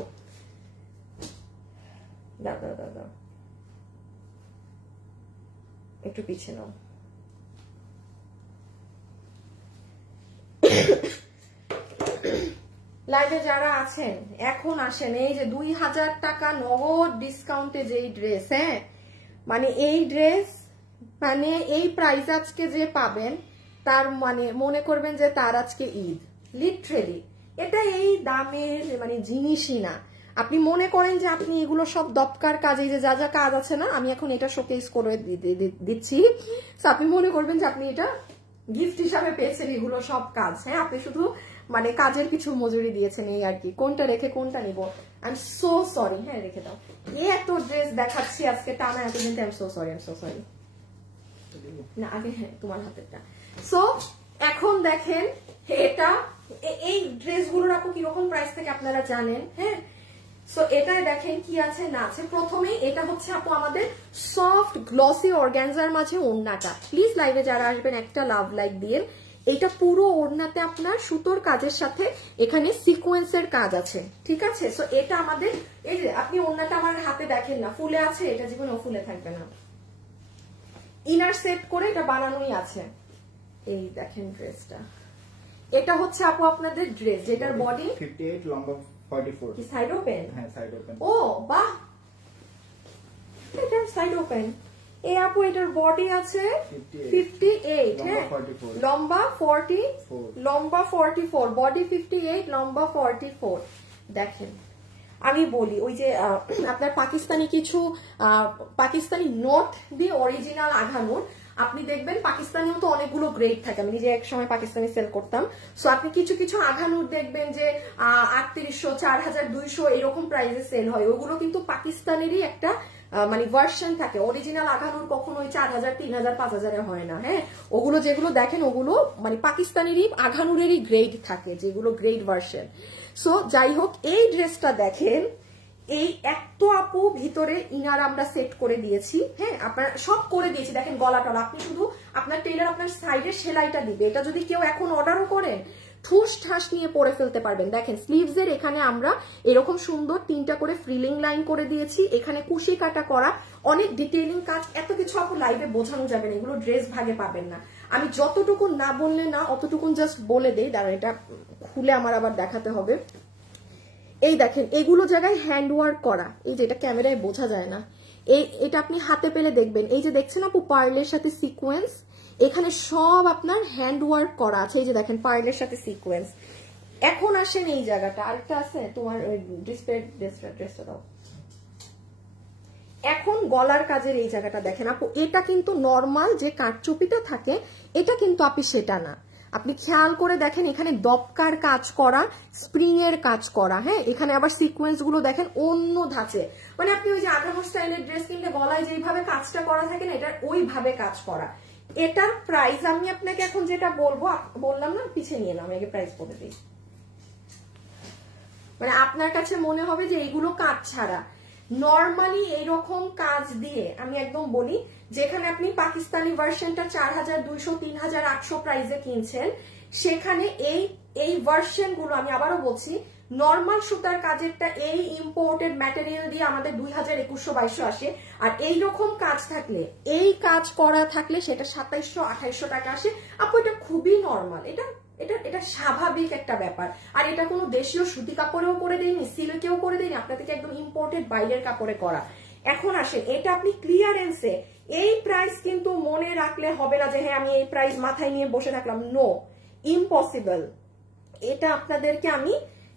দাদা একটু পিছিয়ে নাও। লাইভে যারা আছেন এখন আসেন, এই যে 2000 টাকা নগদ ডিসকাউন্টে যেই ড্রেস, হ্যাঁ, মানে এই ড্রেস, মানে এই প্রাইস আজকে যে পাবেন, তার মানে মনে করবেন যে তার আজকে ঈদ, লিটারেলি। এটা এই দামের মানে জিনিসই না। আপনি মনে করেন যে আপনি এগুলো সব দপকার কাজ, এই যে যা যা কাজ আছে না, আমি এখন এটা শোকেস করে দিচ্ছি, আপনি মনে করবেন যে আপনি এটা গিফট হিসাবে পেয়েছেন, এগুলো সব কাজ। হ্যাঁ, আপনি শুধু মানে কাজের কিছু মজুরি দিয়েছেন, এই আর কি। কোনটা রেখে কোনটা নিব, আই এম সো সরি। হ্যাঁ, রেখে দাও। এত ড্রেস দেখাচ্ছি আজকে টানা এতদিন, আই এম সো সরি। না আগে, হ্যাঁ, তোমার হাতেরটা। সো এখন দেখেন, এটা এই ড্রেসগুলোর আপু কিরকম প্রাইস থেকে আপনারা জানেন। হ্যাঁ, সো এটাই দেখেন কি আছে না আছে। প্রথমেই এটা হচ্ছে আপু আমাদের সফট গ্লসি অর্গানজার মাঝে ওড়নাটা। প্লিজ লাইভে যারা আসবেন একটা লাভ লাইক দিয়ে। এটা পুরো ওড়নাতে আপনার সুতোর কাজের সাথে এখানে সিকোয়েন্সের কাজ আছে, ঠিক আছে। সো এটা আমাদের, এই যে আপনি ওড়নাটা আমার হাতে দেখেন না, ফুলে আছে, এটা জীবনেও ফুলে থাকবে না। ইনার সেট করে এটা বানানোই আছে। এই দেখেন ড্রেসটা, এটা হচ্ছে আপু আপনাদের ড্রেস, যেটার বডি 58, লম্বা 44। কি সাইড ওপেন? হ্যাঁ, সাইড ওপেন। ও বাহ, এটা সাইড ওপেন। এই আপু এটার বডি আছে 58, হ্যাঁ, লম্বা 44, বডি 58, লম্বা 44। দেখেন আমি বলি, ওই যে আপনার পাকিস্তানি কিছু পাকিস্তানি নট দিয়ে অরিজিনাল আঘানুর, আপনি দেখবেন পাকিস্তানিও তো অনেকগুলো গ্রেড থাকে, আমি নিজে এক সময় পাকিস্তানি সেল করতাম। সো আপনি কিছু কিছু আঘানুর দেখবেন যে 3800, 4200 এরকম প্রাইসে সেল হয়, ওগুলো কিন্তু পাকিস্তানেরই একটা মানে ভার্সন থাকে। অরিজিনাল আঘানুর কখনো ওই 4000, 3000, 5000 হয় না, হ্যাঁ। ওগুলো যেগুলো দেখেন ওগুলো মানে পাকিস্তানেরই আঘানুরেরই গ্রেড থাকে, যেগুলো গ্রেড ভার্সন। সো যাই হোক, এই ড্রেসটা দেখেন, এই এত আপু ভিতরে ইনার আমরা সেট করে দিয়েছি, হ্যাঁ, আপনার সব করে দিয়েছি। দেখেন গলা টলা, আপনি শুধু আপনার টেইলার আপনার সাইডে সেলাইটা দিবে। এটা যদি কেউ এখন অর্ডারও করেন, ঠুস ঠাস নিয়ে পরে ফেলতে পারবেন। দেখেন স্লিভস এর এখানে আমরা এরকম সুন্দর 3টা করে ফ্রিলিং লাইন করে দিয়েছি, এখানে কুশি কাটা করা, অনেক ডিটেইলিং কাজ। এত কিছু আপু লাইভে বোঝানো যাবে না, এগুলো ড্রেস ভাগে পাবেন না। আমি যতটুকু না বললে না অতটুকুন জাস্ট বলে দেই। দাঁড়ান, এটা খুলে আমার আবার দেখাতে হবে। এই দেখেন এগুলো জায়গায় হ্যান্ড ওয়ার্ক করা, এই যে এটা ক্যামেরায় বোঝা যায় না, এটা আপনি হাতে পেলে দেখবেন। এই যে দেখছেন আপু পার্লের সাথে সিকোয়েন্স, এখানে সব আপনার হ্যান্ড ওয়ার্ক করা আছে। এই যে দেখেন পার্লের সাথে সিকোয়েন্স। এখন আসেন এই জায়গাটা, আরেকটা আছে তোমার ড্রেসটা দাও। এখন গলার কাজের এই জায়গাটা দেখেন আপু, এটা কিন্তু নর্মাল যে কাটচুপিটা থাকে, এটা কিন্তু আপনি সেটা না। আপনি খেয়াল করে দেখেন, এখানে দপকার কাজ করা, স্প্রিং এর কাজ করা, হ্যাঁ। এখানে আবার সিকোয়েন্স গুলো দেখেন অন্য ধাঁচে, মানে আপনি ওই যে আগ্রামর স্টাইলের ড্রেস কিনলে গলায় যেভাবে কাজটা করা থাকে না, এটার ওইভাবে কাজ করা। এটার প্রাইস আমি আপনাকে এখন যেটা বলবো, বললাম না পিছিয়ে নিয়ে নাম, আগে প্রাইস বলে দিই। মানে আপনার কাছে মনে হবে যে এইগুলো কাজ ছাড়া। নর্মালি এইরকম কাজ দিয়ে আমি একদম বলি, যেখানে আপনি পাকিস্তানি ভার্সনটা 4200, 3800 প্রাইসে কিনছেন, সেখানে এই ভার্সন গুলো আমি আবারও বলছি, নর্মাল সুতার কাজেরটা এই ইম্পোর্টেড ম্যাটেরিয়াল দিয়ে আমাদের 2000, 2100, 2200 আসে। আর এইরকম কাজ থাকলে, এই কাজ করা থাকলে সেটা 2700, 2800 টাকা আসে। আপু এটা খুবই নর্মাল, এটা স্বাভাবিক একটা ব্যাপার। আর এটা কোনো দেশীয় সুতি কাপড়েও করে দেয়নি, সিল্কেও করে দেয়নি, আপনার থেকে একদম ইম্পোর্টেড বাইরের কাপড়ে করা। এখন আসেন, এটা আপনি ক্লিয়ারেন্সে, এই প্রাইস কিন্তু মনে রাখলে হবে না যে হ্যাঁ আমি এই প্রাইস মাথায় নিয়ে বসে থাকলাম, নো, ইম্পসিবল। এটা আপনাদেরকে আমি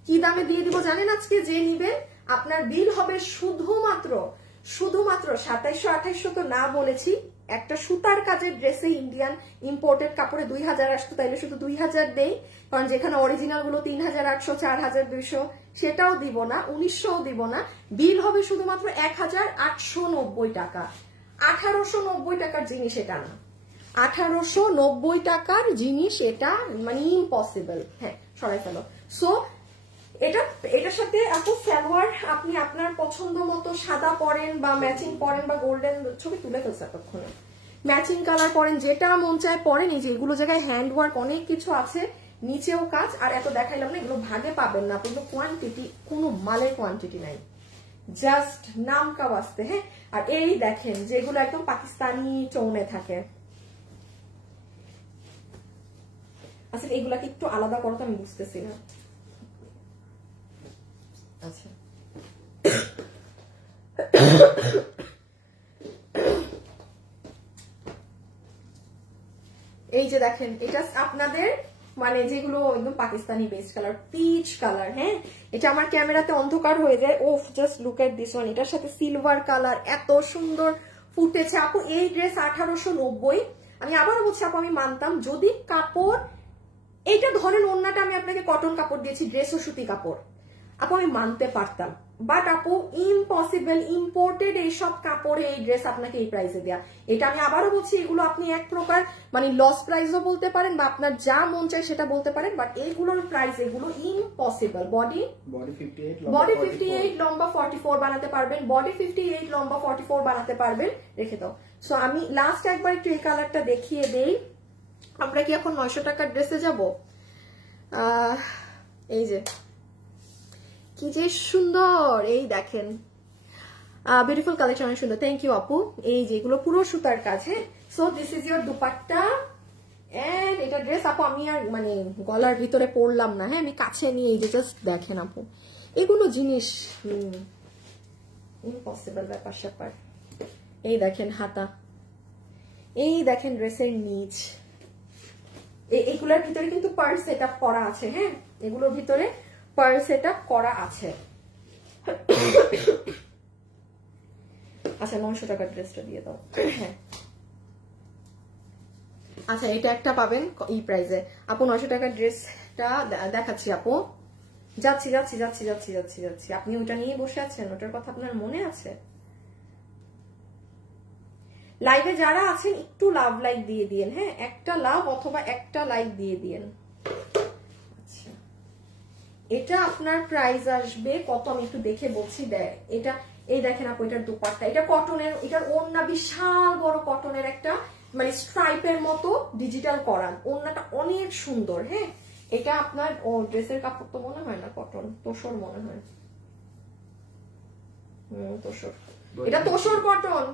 কি দামে দিয়ে দিব জানেন? আজকে যে নিবেন আপনার বিল হবে শুধুমাত্র 2700, 2800 তো না বলেছি। একটা সুতার কাজের ড্রেসে ইন্ডিয়ান ইম্পোর্টেড কাপড়ে 2000 আসতো, তাইলে শুধু 2000 দেই, কারণ যেখানে অরিজিনাল গুলো 3800, 4200, সেটাও দিব না, 1900ও দিব না। বিল হবে শুধুমাত্র 1890 টাকা। 1890 টাকার জিনিস এটা না, 1890 টাকার জিনিস এটা, মানে ইম্পসিবল। হ্যাঁ, সরাই ফেলো। সো এটার সাথে আপু সালোয়ার আপনি আপনার পছন্দ মতো সাদা পরেন বা ম্যাচিং পরেন বা গোল্ডেন, ছবি তুলে ফেলছে এতক্ষণে, ম্যাচিং কালার পরেন, যেটা মন চায় পরেন। এই যে এগুলো জায়গায় হ্যান্ড ওয়ার্ক অনেক কিছু আছে, নিচেও কাজ। আর এত দেখাইলাম না, এগুলো ভাগে পাবেন না, কিন্তু কোয়ান্টিটি, কোনো মালের কোয়ান্টিটি নাই, জাস্ট নাম কা ওয়াস্তে। হ্যাঁ, আর এই দেখেন যেগুলো একদম পাকিস্তানি টোনে থাকে। আচ্ছা এগুলাকে একটু আলাদা করো তো, আমি বুঝতেছি না। আচ্ছা এই যে দেখেন, এটা আপনাদের মানে যেগুলো একদম Pakistani base colour, peach colour. হ্যাঁ, এটা আমার ক্যামেরাতে অন্ধকার হয়ে যায়। ওফ, just look at this one. এটার সাথে সিলভার কালার এত সুন্দর ফুটেছে আপু। এই ড্রেস 1890। আমি আবারও বলছি আপু, আমি মানতাম যদি কাপড়, এইটা ধরেন ওন্নাটা আমি আপনাকে কটন কাপড় দিয়েছি, ড্রেসও সুতি কাপড়, আপু আমি মানতে পারতাম, বাট আপু ইম্পসিবল ইম্পোর্টেড এইসব কাপড়ে এই ড্রেস আপনাকে এই প্রাইসে দেয়া। এটা আমি আবারও বলছি, এগুলো আপনি এক প্রকার মানে লস প্রাইসও বলতে পারেন বা আপনার যা মন চায় সেটা বলতে পারেন, বাট এইগুলোর প্রাইস এগুলো ইম্পসিবল। বডি 58 লম্বা 44 বানাতে পারবেন, বডি 58 লম্বা 44 বানাতে পারবেন, রেখে দাও। সো আমি লাস্ট একবার একটু এই কালারটা দেখিয়ে দেই। আমরা কি এখন 900 টাকার ড্রেসে যাব? এই যে কি যে সুন্দর, এই দেখেন বিউটিফুল কালেকশন, অনেক সুন্দর। থ্যাংক ইউ আপু। এই যে এগুলো পুরো সুতার কাজ। হ্যাঁ, so this is your dupatta and এটা ড্রেস। আপু আমি আর মানে গলার ভিতরে পড়লাম না, হ্যাঁ আমি কাছে নিয়ে এই যে জাস্ট দেখেন আপু, এগুলো জিনিস ইম্পসিবল ব্যাপার স্যাপার। এই দেখেন হাতা, এই দেখেন ড্রেসের নিচ, এগুলোর ভিতরে কিন্তু পার্ল সেট আপ করা আছে। হ্যাঁ, এগুলোর ভিতরে পার্ল সেট আপ করা আছে। আচ্ছা 900 টাকার ড্রেসটা দিয়ে দাও। হ্যাঁ আচ্ছা এটা একটা পাবেন এই প্রাইসে আপু। 900 টাকার ড্রেসটা দেখাচ্ছি আপু। যাচ্ছি যাচ্ছি যাচ্ছি যাচ্ছি যাচ্ছি যাচ্ছি আপনি ওটা নিয়ে বসে আছেন, ওটার কথা আপনার মনে আছে? লাইভে যারা আছেন একটু লাভ লাইক দিয়ে দিয়েন। হ্যাঁ, একটা লাভ অথবা একটা লাইক দিয়ে দিয়েন। আচ্ছা এটা আপনার প্রাইস আসবে কত আমি একটু দেখে বলছি। এটা এই দেখেন আপু, এটার দুপাট্টা, এটা কটনের, এটার ওড়না বিশাল বড় কটনের একটা মানে স্ট্রাইপের মতো ডিজিটাল করা, ওড়নাটা অনেক সুন্দর। হ্যাঁ, এটা আপনার ড্রেসের কাপড় তো মনে হয় না কটন, তোসর মনে হয়। তোসর, এটা তোসর কটন।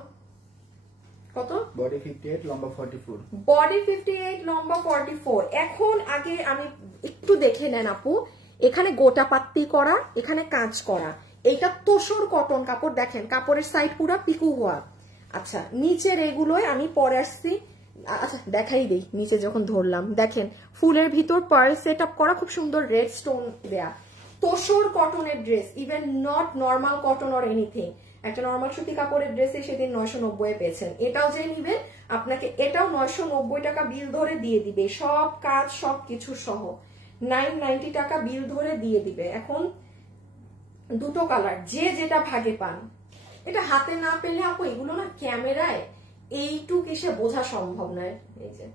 কত? বডি 58 লম্বা 44। বডি 58 লম্বা 44। এখন আগে আমি একটু দেখে নেন আপু, এখানে গোটা পাত্তি করা, এখানে কাজ করা, এইটা তোসর কটন কাপড়। দেখেন কাপড়ের সাইড পুরো পিকু হওয়া। আচ্ছা নিচের এগুলোই আমি পরে আসছি। আচ্ছা দেখাই দেই, নিচে যখন ধরলাম দেখেন ফুলের ভিতর পার্ল সেট আপ করা, খুব সুন্দর রেড স্টোন দেয়া, তোসর কটনের dress, even not normal cotton or anything. একটা নর্মাল সুতি কাপড়ের ড্রেসে সেদিন 990 পেয়েছেন। এটাও যে নিবেন আপনাকে এটাও 990 টাকা বিল ধরে দিয়ে দিবে, সব কাজ সব কিছু সহ 990 টাকা বিল ধরে দিয়ে দিবে। এখন দুটো কালার, যে যেটা ভাগে পান। এটা হাতে না পেলে আপু এগুলো না ক্যামেরায় এইটুক এসে বোঝা সম্ভব নয়। এই যে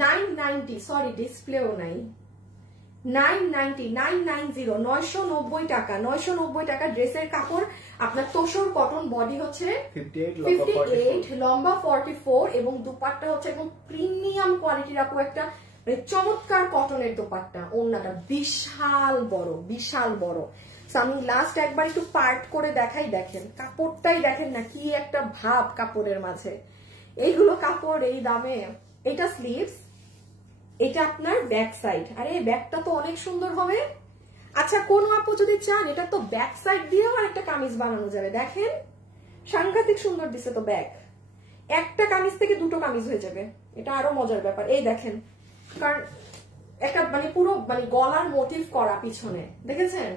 990, সরি ডিসপ্লেও নাই, 990 990 990 টাকা, 990 টাকা ড্রেসের কাপড় আপনার তোসর কটন। বডি হচ্ছে 58 লম্বা 44 এবং দুপাট্টা হচ্ছে একদম প্রিমিয়াম কোয়ালিটির আপু, একটা চমৎকার কটনের দুপাট্টা। ওড়নাটা বিশাল বড়, বিশাল বড়। আমি লাস্ট একবার একটু পার্ট করে দেখাই, দেখেন কাপড়টাই দেখেন না কি একটা ভাব কাপড়ের মাঝে। এইগুলো কাপড় এই দামে। এটা স্লিভস, এটা আপনার ব্যাক সাইড। আরে ব্যাকটা তো অনেক সুন্দর হবে। আচ্ছা কোন আপু যদি চান এটা তো ব্যাক সাইড দিয়েও আর একটা কামিজ বানানো যাবে। দেখেন সাংঘাতিক সুন্দর দিছে তো ব্যাক, একটা কামিজ থেকে দুটো কামিজ হয়ে যাবে, এটা আরো মজার ব্যাপার। এই দেখেন কারণ একটা মানে পুরো মানে গলার মোটিভ করা পিছনে, দেখেছেন?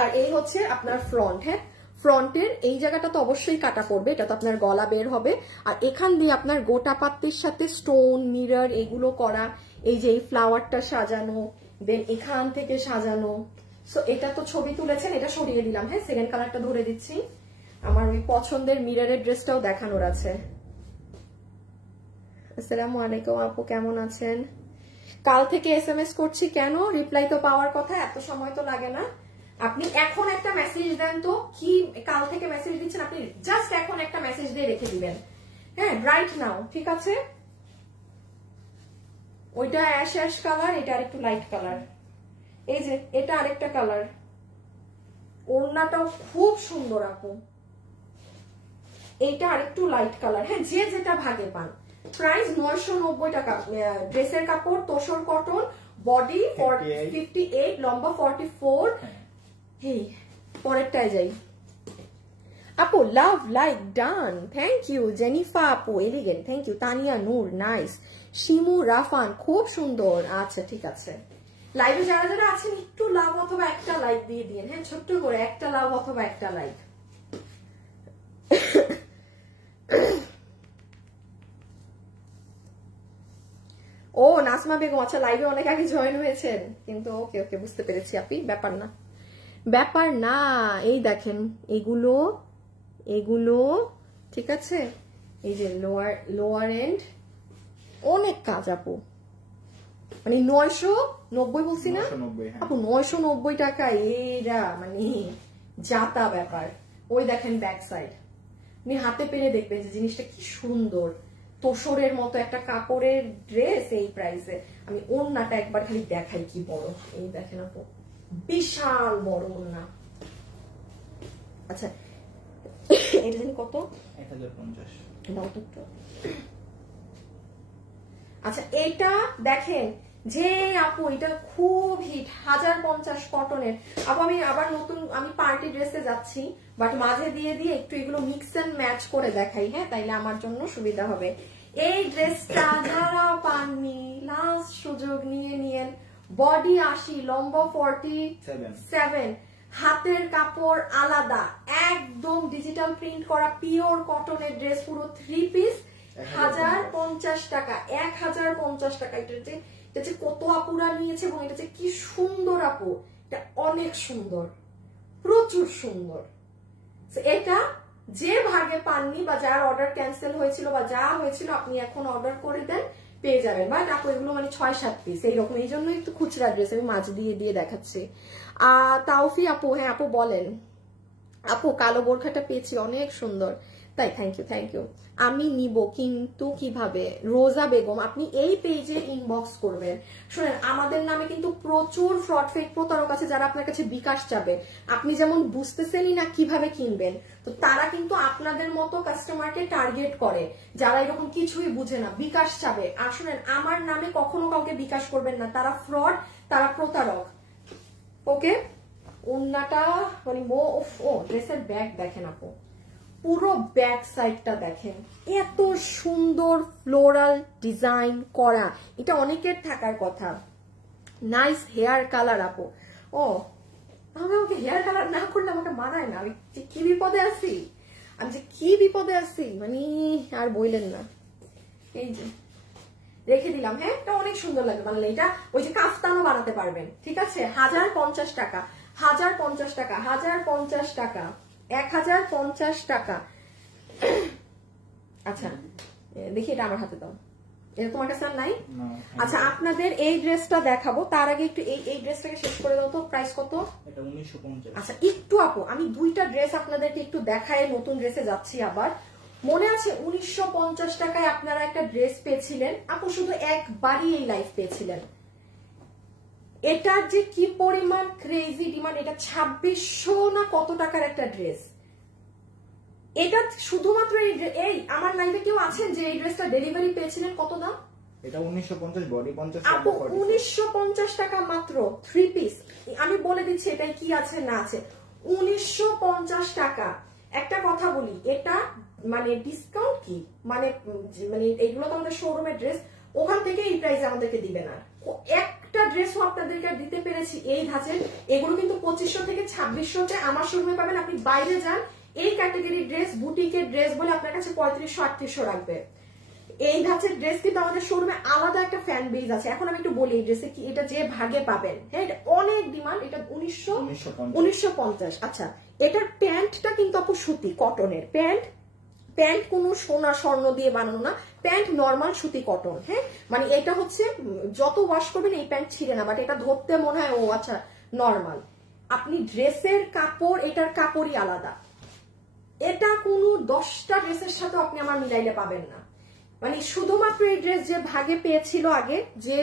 আর এই হচ্ছে আপনার ফ্রন্ট। হ্যাঁ, ফ্রন্টের এই জায়গাটা তো অবশ্যই কাটা পড়বে, এটা তো আপনার গলা বের হবে। আর এখান দিয়ে আপনার গোটা পাত্তির সাথে স্টোন মিরর এগুলো করা, এই যে এই ফ্লাওয়ারটা সাজানো, দেন এখান থেকে সাজানো। সো এটা তো ছবি তুলেছেন, এটা সরিয়ে দিলাম। হ্যাঁ, সেকেন্ড কালারটা ধরে দিচ্ছি। আমার ওই পছন্দের মিররের ড্রেসটাও দেখানোর আছে। আসসালামু আলাইকুম আপু, কেমন আছেন? কাল থেকে SMS করছি, কেন রিপ্লাই তো পাওয়ার কথা, এত সময় তো লাগে না। আপনি এখন একটা মেসেজ দেন তো, কি কাল থেকে মেসেজ দিচ্ছেন আপনি জাস্ট এখন একটা মেসেজ দিয়ে রেখে দিবেন। হ্যাঁ, রাইট নাও, ঠিক আছে? ওইটা অ্যাশ অ্যাশ কালার, এটা আরেকটু লাইট কালার। এই যে এটা আরেকটা কালার। ওড়নাটাও খুব সুন্দর আপু, এইটা আরেকটু লাইট কালার। হ্যাঁ, যে যেটা ভাগে পান। প্রাইস 990 টাকা। ড্রেসের কাপড় তোসর কটন, বডি 58 লম্বা 44। হেই পরেরটায় যাই আপু। Love like done, thank you. Jenifa আপু elegant, thank you. Tania Noor nice. Shimu Rafan খুব সুন্দর। আচ্ছা ঠিক আছে, লাইভে যারা যারা আছেন একটু লাভ অথবা একটা লাইক দিয়ে দিন। হ্যাঁ, ছোট্ট করে একটা লাভ অথবা একটা লাইক। ও নাসমা বেগম, আচ্ছা লাইভে অনেক আগে জয়েন হয়েছেন কিন্তু। ওকে ওকে বুঝতে পেরেছি আপনি, ব্যাপার না। ব্যাপার না। এই দেখেন এগুলো এগুলো ঠিক আছে, এই যে লোয়ার এন্ড অনেক কাজ আপু, মানে 990 বলছি না আপু, 990 টাকা এরা মানে জাতা ব্যাপার। ওই দেখেন ব্যাক সাইড, আপনি হাতে পেরে দেখবেন যে জিনিসটা কি সুন্দর, তোষরের মতো একটা কাপড়ের ড্রেস এই প্রাইসে। আমি ওড়নাটা একবার খালি দেখাই কি বড়, এই দেখেন আপু বিশাল বড় ওড়না। আচ্ছা এটা জানি কত, 1050। আচ্ছা এইটা দেখেন যে আপু এটা খুব হিট, 1050 কটনের। আপু আমি আবার নতুন আমি পার্টি ড্রেসে যাচ্ছি, বাট মাঝে দিয়ে দিয়ে একটু এগুলো মিক্স এন্ড ম্যাচ করে দেখাই, হ্যাঁ তাইলে আমার জন্য সুবিধা হবে। এই ড্রেসটা যারা পাননি লাস্ট সুযোগ নিয়ে নিয়েন। বডি 80, লম্বা 47, হাতের কাপড় আলাদা, একদম ডিজিটাল প্রিন্ট করা পিওর কটনের ড্রেস, পুরো 3 পিস, 1050 টাকা, 1050 টাকা। এটা যে কত আপুরা নিয়েছে এবং এটা যে কি সুন্দর আপু, এটা অনেক সুন্দর, প্রচুর সুন্দর। এটা যে ভাগে পাননি বা যার অর্ডার ক্যান্সেল হয়েছিল বা যা হয়েছিল আপনি এখন অর্ডার করে দেন, পেয়ে যাবেন। বাট আপু এগুলো মানে 6-7 পিস এইরকম, এই জন্য একটু খুচরা ড্রেস আমি মাঝ দিয়ে দিয়ে দেখাচ্ছি। তাওফি আপু, হ্যাঁ আপু বলেন। আপু কালো বোরখাটা পেয়েছি, অনেক সুন্দর। তাই থ্যাংক ইউ। আমি নিব কিন্তু কিভাবে? রোজা বেগম, আপনি এই পেজে ইনবক্স করবেন। শুনেন আমাদের নামে কিন্তু প্রচুর ফ্রড ফেক প্রতারক আছে যারা আপনার কাছে বিকাশ চাবে। আপনি যেমন বুঝতেছেনই না কিভাবে কিনবেন, তো তারা কিন্তু আপনাদের মতো কাস্টমারকে টার্গেট করে যারা এরকম কিছুই বুঝে না, বিকাশ চাবে। আর শুনেন আমার নামে কখনো কাউকে বিকাশ করবেন না, তারা ফ্রড, তারা প্রতারক। ওকে, ওন্নাটা মানে ও ড্রেসের ব্যাগ দেখেন আপু, পুরো ব্যাক সাইডটা দেখেন, এত সুন্দর ফ্লোরাল ডিজাইন করা, এটা অনেকের থাকার কথা। নাইস হেয়ার কালার আপু। ও আমাকে হেয়ার কালার না করলে আমাকে মানায় না, আমি যে কি বিপদে আছি, মানে আর বললেন না। এই যে রেখে দিলাম, হ্যাঁ এটা অনেক সুন্দর লাগে বানালে, এটা ওই যে কাফতানও বানাতে পারবেন। ঠিক আছে, 1050 টাকা, 1050 টাকা, 1050 টাকা, 1050 টাকা। আচ্ছা দেখি এটা আমার হাতে দাও, এটা তোমার কাছে আর নাই? আচ্ছা আপনাদের এই ড্রেসটা দেখাবো, তার আগে একটু এই ড্রেসটাকে শেষ করে দাও তো। প্রাইস কত? এটা 1950। আচ্ছা একটু আপু আমি দুইটা ড্রেস আপনাদেরকে একটু দেখায়, নতুন ড্রেসে যাচ্ছি আবার। মনে আছে 1950 টাকায় আপনারা একটা ড্রেস পেয়েছিলেন আপু, শুধু একবারই এই লাইফ পেয়েছিলেন। এটার যে কি পরিমাণ ক্রেজি ডিমান্ড, এটা 2600 না কত টাকার একটা ড্রেস। এটা শুধুমাত্র এই আমার লাইফে কেউ আছেন যে এই ড্রেসটা ডেলিভারি পেয়েছিলেন? কত দাম? এটা 1950, বডি 50 আপু 1950 টাকা মাত্র, 3 পিস। আমি বলে দিচ্ছি এটাই কি আছে না আছে, 1950 টাকা। একটা কথা বলি, এটা মানে ডিসকাউন্ট কি, মানে এইগুলো তো আমাদের শোরুমের ড্রেস, ওখান থেকে এই প্রাইসে আমাদেরকে দিবে না। একটা ড্রেসও আপনাদেরকে দিতে পেরেছি এই ধাঁচের, এগুলো কিন্তু 2500 থেকে 2600তে আমার শোরুমে পাবেন। আপনি বাইরে যান, এই ক্যাটাগরি ড্রেস বুটিকের ড্রেস বলে আপনার কাছে 3500-3800 রাখবে। এই ধাঁচের ড্রেস কিন্তু আমাদের শোরুমে আলাদা একটা ফ্যান বেজ আছে। এখন আমি একটু বলি এই ড্রেসে কি, এটা যে ভাগে পাবেন, হ্যাঁ এটা অনেক ডিমান্ড, এটা 1950। আচ্ছা এটার প্যান্টটা কিন্তু আপু সুতি কটনের প্যান্ট কোনো সোনা স্বর্ণ দিয়ে বানানো না, প্যান্ট নর্মাল সুতি কটন। হ্যাঁ মানে এটা হচ্ছে যত ওয়াশ করবেন এই প্যান্ট ছিঁড়ে না, বাট এটা ধরতে মনে হয় ও আচ্ছা নর্মাল। আপনি ড্রেসের কাপড়, এটার কাপড়ই আলাদা। এটা কোনো 10টা ড্রেসের সাথে আপনি আমার মিলাইলে পাবেন না। মানে শুধুমাত্র এই ড্রেস যে ভাগে পেয়েছিল আগে, যে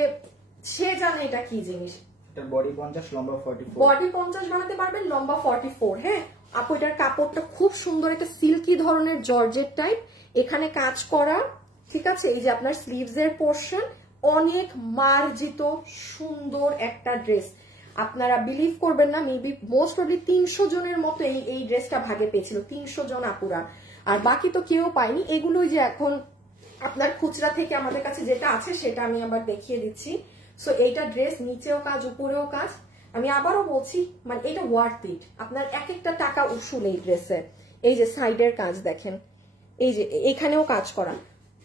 সে জানে এটা কি জিনিস। এটা বডি 50, লম্বা 44, বডি 50 বানাতে পারবেন, লম্বা 44। হ্যাঁ আপু এটার কাপড়টা খুব সুন্দর, এটা সিল্কি ধরনের জর্জেট টাইপ, এখানে কাজ করা। ঠিক আছে, এই যে আপনার স্লিভস এর পোর্শন, অনেক মার্জিত সুন্দর একটা ড্রেস। আপনারা বিলিভ করবেন না, মেবি মোস্ট প্রবলি 300 জনের মতো এই ড্রেসটা ভাগে পেয়েছিল, 300 জন আপুরা, আর বাকি তো কেউ পায়নি। এগুলোই যে এখন আপনার খুচরা থেকে আমাদের কাছে যেটা আছে সেটা আমি আবার দেখিয়ে দিচ্ছি। সো এইটা ড্রেস নিচেও কাজ উপরেও কাজ, আমি আবারও বলছি মানে এটা ওয়ার্থ ইট। আপনার এক একটা টাকা উসুল এই ড্রেসের। এই যে সাইডের কাজ দেখেন, এই যে এখানেও কাজ করা,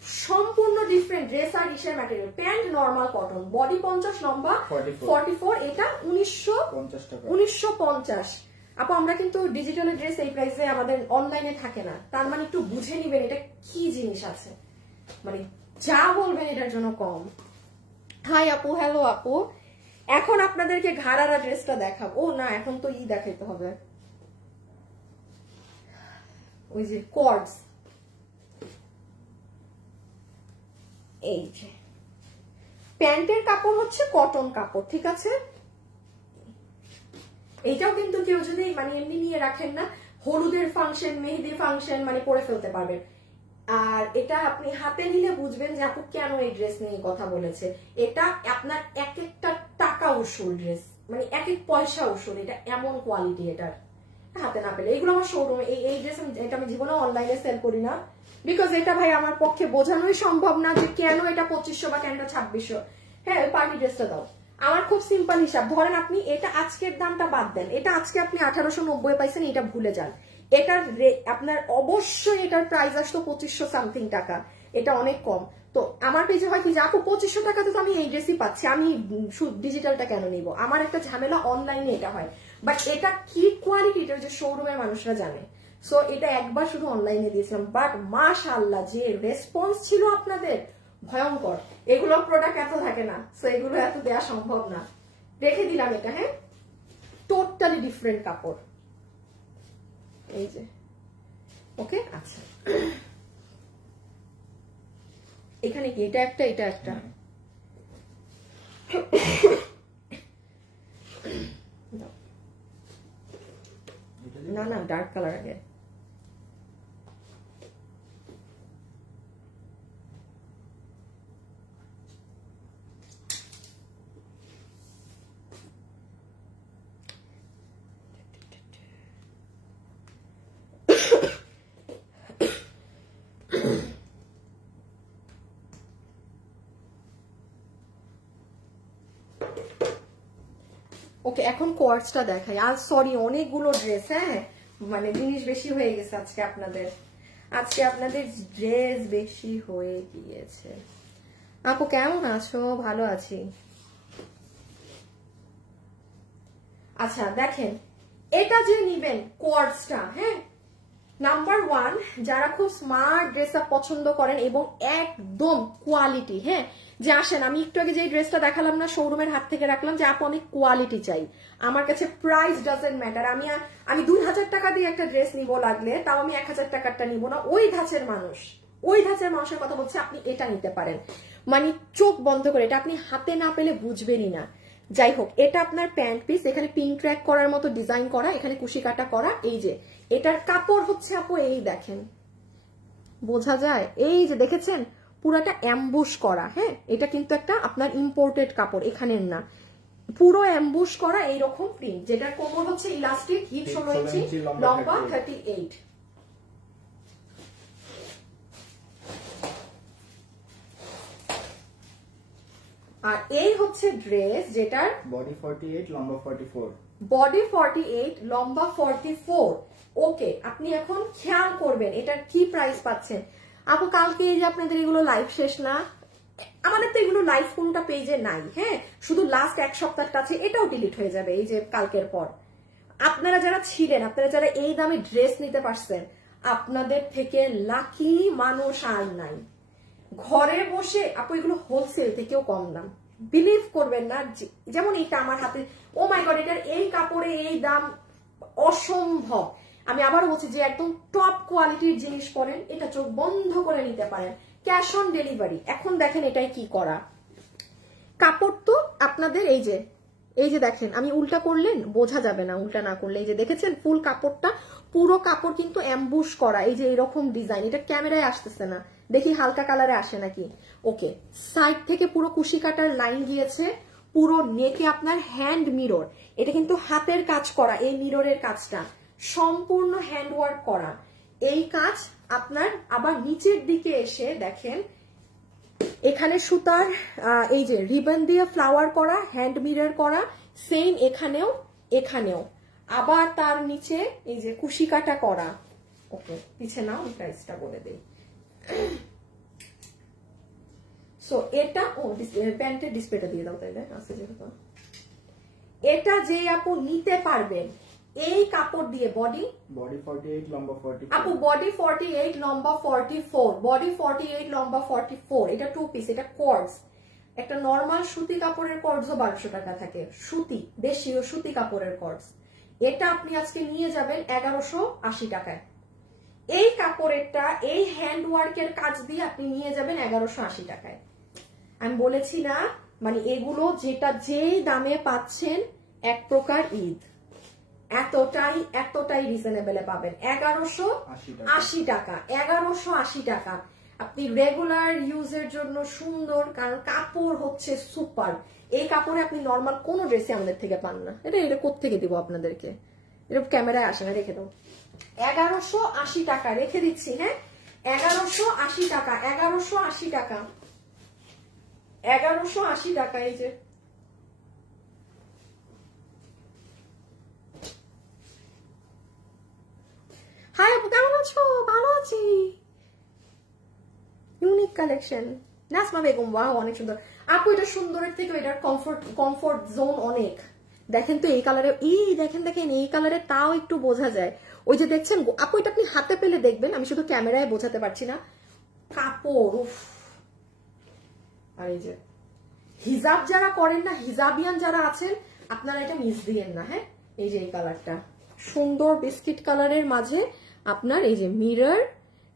সম্পূর্ণ ডিফারেন্ট ড্রেস আর ইসের material. Pant normal cotton, body 50, লম্বা 44, এটা 1950। আপু আমরা কিন্তু ডিজিটাল ড্রেস এই প্রাইসে আমাদের অনলাইনে থাকে না, তার মানে একটু বুঝে নিবেন এটা কি জিনিস আছে, মানে যা বলবেন এটার জন্য কম। হাই আপু, হ্যালো আপু। এখন আপনাদেরকে ঘাড়ারা ড্রেসটা দেখাবো। ও না, এখন তো দেখাইতে হবে, ওই যে কর্ডস। এই যে প্যান্টের কাপড় হচ্ছে কটন কাপড়, ঠিক আছে। এইটাও কিন্তু কেউ যদি মানে এমনি নিয়ে রাখেন না, হলুদের ফাংশন, মেহেদির ফাংশন মানে পরে ফেলতে পারবেন। আর এটা আপনি হাতে নিলে বুঝবেন যে আপু কেন এই ড্রেস নিয়ে কথা বলেছে। এটা আপনার এক একটা টাকা উসুল ড্রেস, মানে এক এক পয়সা উসুল, এটা এমন কোয়ালিটি এটার। হাতে না পেলে এগুলো আমার শোরুমে, এই ড্রেস এটা আমি জীবনে অনলাইনে সেল করি না, বিকজ এটা ভাই আমার পক্ষে বোঝানোই সম্ভব না যে কেন এটা 2500 বা কেন 2600। হ্যাঁ, পার্টি ড্রেসটা দাও। আমার খুব সিম্পল হিসাব, ধরেন আপনি এটা আজকের দামটা বাদ দেন, এটা আজকে আপনি 1890 পাইছেন, এটা ভুলে যান। এটার আপনার অবশ্যই এটার প্রাইস আসতো 2500 সামথিং টাকা, এটা অনেক কম। তো আমার পেজে হয় কি যে আপু 2500 টাকাতে তো আমি এই ড্রেসই পাচ্ছি, আমি ডিজিটালটা কেন নিব? আমার একটা ঝামেলা অনলাইনে এটা হয়, বাট এটা কি কোয়ালিটি এটা যে শোরুমের মানুষরা জানে। সো এটা একবার শুধু অনলাইনে দিয়েছিলাম, বাট মাশাআল্লাহ যে রেসপন্স ছিল আপনাদের ভয়ঙ্কর। এগুলো প্রোডাক্ট এত থাকে না, সো এগুলো এত দেওয়া সম্ভব না। রেখে দিলাম এটা। হ্যাঁ, টোটালি ডিফারেন্ট কাপড়, এই যে। ওকে, আচ্ছা এখানে কি এটা একটা, এটা একটা, না না ডার্ক কালার আগে। ওকে, এখন কোয়ার্টসটা দেখাই। আজ সরি অনেকগুলো ড্রেস, হ্যাঁ মানে জিনিস বেশি হয়ে গেছে আজকে আপনাদের ড্রেস বেশি হয়ে গিয়েছে। আপু কেমন আছো? ভালো আছি। আচ্ছা দেখেন, এটা যে নিবেন কোয়ার্টসটা, হ্যাঁ নাম্বার 1 যারা খুব স্মার্ট ড্রেস আপ পছন্দ করেন এবং একদম কোয়ালিটি, হ্যাঁ যে আসেন, আমি একটু আগে যে ড্রেসটা দেখালাম না শোরুমের হাত থেকে রাখলাম, যে আপু অনেক কোয়ালিটি চাই, আমার কাছে প্রাইস ডাজন্ট ম্যাটার, আমি 2000 টাকা দিয়ে একটা ড্রেস নিব লাগলে, তাও আমি 1000 টাকারটা নিব না। ওই ধাঁচের মানুষের কথা বলছে, আপনি এটা নিতে পারেন, মানে চোখ বন্ধ করে, এটা আপনি হাতে না পেলে বুঝবেনই না। যাই হোক, এটা আপনার প্যান্ট পিস, এখানে পিন ট্র্যাক করার মতো ডিজাইন করা, এখানে কুশি কাটা করা। এই যে এটার কাপড় হচ্ছে আপু এই দেখেন, বোঝা যায়, এই যে দেখেছেন পুরাটা অ্যাম্বুশ করা। হ্যাঁ, এটা কিন্তু একটা আপনার ইম্পোর্টেড কাপড়, এখানের না, পুরো অ্যাম্বুশ করা এইরকম প্রিন্ট, যেটার কোমর হচ্ছে ইলাস্টিক, হিপ 16 ইঞ্চি, লম্বা 38। আর এই হচ্ছে ড্রেস যেটার বডি 48, লম্বা 44, বডি 48, লম্বা 44। ওকে, আপনি এখন খেয়াল করবেন এটার কি প্রাইস পাচ্ছেন। আপু কালকে এই যে আপনাদের এগুলো লাইভ শেষ না, আমাদের তো এগুলো লাইভ কোনটা পেজে নাই, হ্যাঁ শুধু লাস্ট এক সপ্তাহের কাছে, এটাও ডিলিট হয়ে যাবে এই যে কালকের পর। আপনারা যারা ছিলেন, আপনারা যারা এই দামে ড্রেস নিতে পারছেন, আপনাদের থেকে লাকি মানুষ আর নাই। ঘরে বসে আপু এগুলো হোলসেল থেকেও কম দাম, বিলিভ করবেন না। যেমন এইটা আমার হাতে, ও মাই গড, এটার এই কাপড়ে এই দাম অসম্ভব। আমি আবারও বলছি যে একদম টপ কোয়ালিটির জিনিস পরেন, এটা চোখ বন্ধ করে নিতে পারেন, ক্যাশ অন ডেলিভারি। এখন দেখেন এটাই কি করা কাপড়, তো আপনাদের এই যে দেখেন, আমি উল্টা করলেন বোঝা যাবে না, উল্টা না করলে এই যে দেখেছেন ফুল কাপড়টা, পুরো কাপড় কিন্তু অ্যাম্বুশ করা, এই যে এরকম ডিজাইন, এটা ক্যামেরায় আসতেছে না, দেখি হালকা কালারে আসে নাকি। ওকে, সাইড থেকে পুরো কুশি কাটার লাইন গিয়েছে, পুরো নেকে আপনার হ্যান্ড মিরর, এটা কিন্তু হাতের কাজ করা, এই মিররের কাজটা সম্পূর্ণ হ্যান্ড ওয়ার্ক করা। এই কাজ আপনার আবার নিচের দিকে এসে দেখেন, এখানে সুতার এই যে রিবন দিয়ে ফ্লাওয়ার করা, হ্যান্ড মিরর করা, সেম এখানেও আবার তার নিচে এই যে কুশি কাটা করা। ওকে, পিছে নাও, প্রাইসটা বলে দেই। সো এটা প্যান্টের ডিসপ্লেটা দিয়ে দাও তাইলে আছে যেহেতু। এটা যে আপু নিতে পারবেন এই কাপড় দিয়ে বডি 48 লম্বা 44 আপু বডি 48 লম্বা 44 বডি 48 লম্বা 44 এটা 2 পিস এটা কর্ডস একটা নরমাল সুতি কাপড়ের কর্ডসও 1200 টাকা থাকে সুতি দেশীয় সুতি কাপড়ের কর্ডস এটা আপনি আজকে নিয়ে যাবেন 1180 টাকায় এই কাপড়েরটা এই হ্যান্ড ওয়ার্কের কাজ দিয়ে আপনি নিয়ে যাবেন 1180 টাকায় আমি বলেছি না মানে এগুলো যেটা যেই দামে পাচ্ছেন এক প্রকার ঈদ এতটাই রিজনেবল পাবেন 1180 টাকা 1180 টাকা আপনি রেগুলার ইউজের জন্য সুন্দর কারণ কাপড় হচ্ছে সুপার এই কাপড়ে আপনি নরমাল কোন ড্রেসে আমাদের থেকে পান না এটা কোত্থেকে দিব আপনাদেরকে এটা ক্যামেরায় আসে না রেখে দাও 1180 টাকা রেখে দিচ্ছি হ্যাঁ 1180 টাকা 1180 টাকা 1180 টাকা এই যে হাই আপু কেমন আছো ভালো আছি ইউনিক কালেকশন নাসমা বেগম ওয়াও অনেক সুন্দর আপু এটা সুন্দরের থেকে এটার কমফোর্ট জোন অনেক দেখেন তো এই কালারে দেখেন এই কালারে তাও একটু বোঝা যায় ওই যে দেখছেন আপু এটা আপনি হাতে পেলে দেখবেন আমি শুধু ক্যামেরায় বোঝাতে পারছি না কাপড় উফ আর এই যে হিজাব যারা করেন না হিজাবিয়ান যারা আছেন আপনারা এটা মিস দিয়েন না হ্যাঁ এই যে এই কালারটা সুন্দর বিস্কিট কালারের মাঝে আপনার এই যে মিরর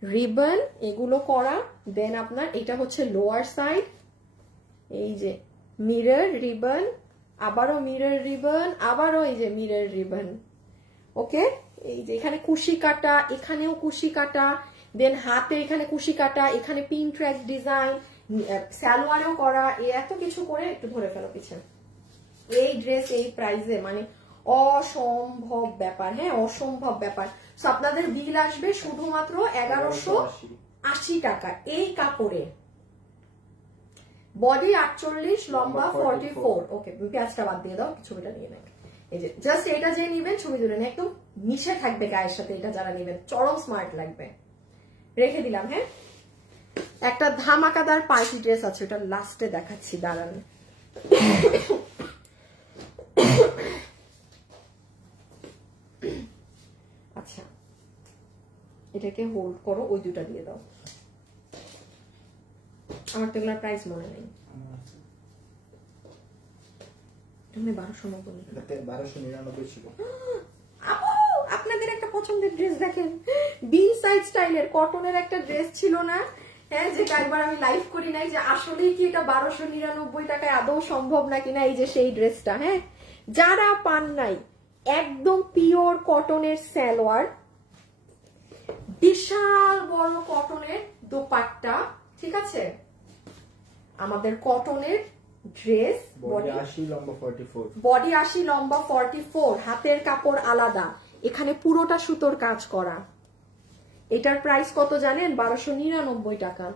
রিবন এগুলো করা দেন আপনার এটা হচ্ছে লোয়ার সাইড এই যে মিরর রিবন আবারও মিরর রিবন আবারও এই যে মিরর রিবন ওকে এই যে এখানে কুশি কাটা এখানেও কুশি কাটা দেন হাতে এখানে কুশি কাটা এখানে পিন ট্র্যাক ডিজাইন সালোয়ারেও করা এত কিছু করে একটু ধরে ফেলো পিছনে এই ড্রেস এই প্রাইসে মানে অসম্ভব ব্যাপার হ্যাঁ অসম্ভব ব্যাপার সো আপনাদের বিল আসবে শুধুমাত্র 1180 টাকা এই কাপড়ে বডি 48 লম্বা 44 ওকে পেঁয়াজটা বাদ দিয়ে দাও ছবিটা নিয়ে নেন এই যে জাস্ট এটা যে নিবেন ছবি তুলে নেন একদম মিশে থাকবে গায়ের সাথে এটা যারা নিবেন চরম স্মার্ট লাগবে রেখে দিলাম হ্যাঁ একটা ধামাকাদার পার্টি ড্রেস আছে ওটা লাস্টে দেখাচ্ছি দাঁড়ান আচ্ছা এটাকে হোল্ড করো ওই দুটা দিয়ে দাও আমার তো এগুলোর প্রাইস মনে নেই 1299 ছিল আপনাদের একটা পছন্দের ড্রেস দেখেন বিন সাইড স্টাইলের কটনের একটা ড্রেস ছিল না হ্যাঁ যেটা একবার আমি লাইভ করি নাই যে আসলেই কি এটা 1299 টাকায় আদৌ সম্ভব নাকি না এই যে সেই ড্রেসটা হ্যাঁ যারা পান নাই একদম পিওর কটনের সালোয়ার বিশাল বড় কটনের দোপাট্টা ঠিক আছে আমাদের কটনের ড্রেস বডি 80 লম্বা 44 বডি 80 লম্বা 44 হাতের কাপড় আলাদা এখানে পুরোটা সুতোর কাজ করা এটার প্রাইস কত জানেন 1299 টাকা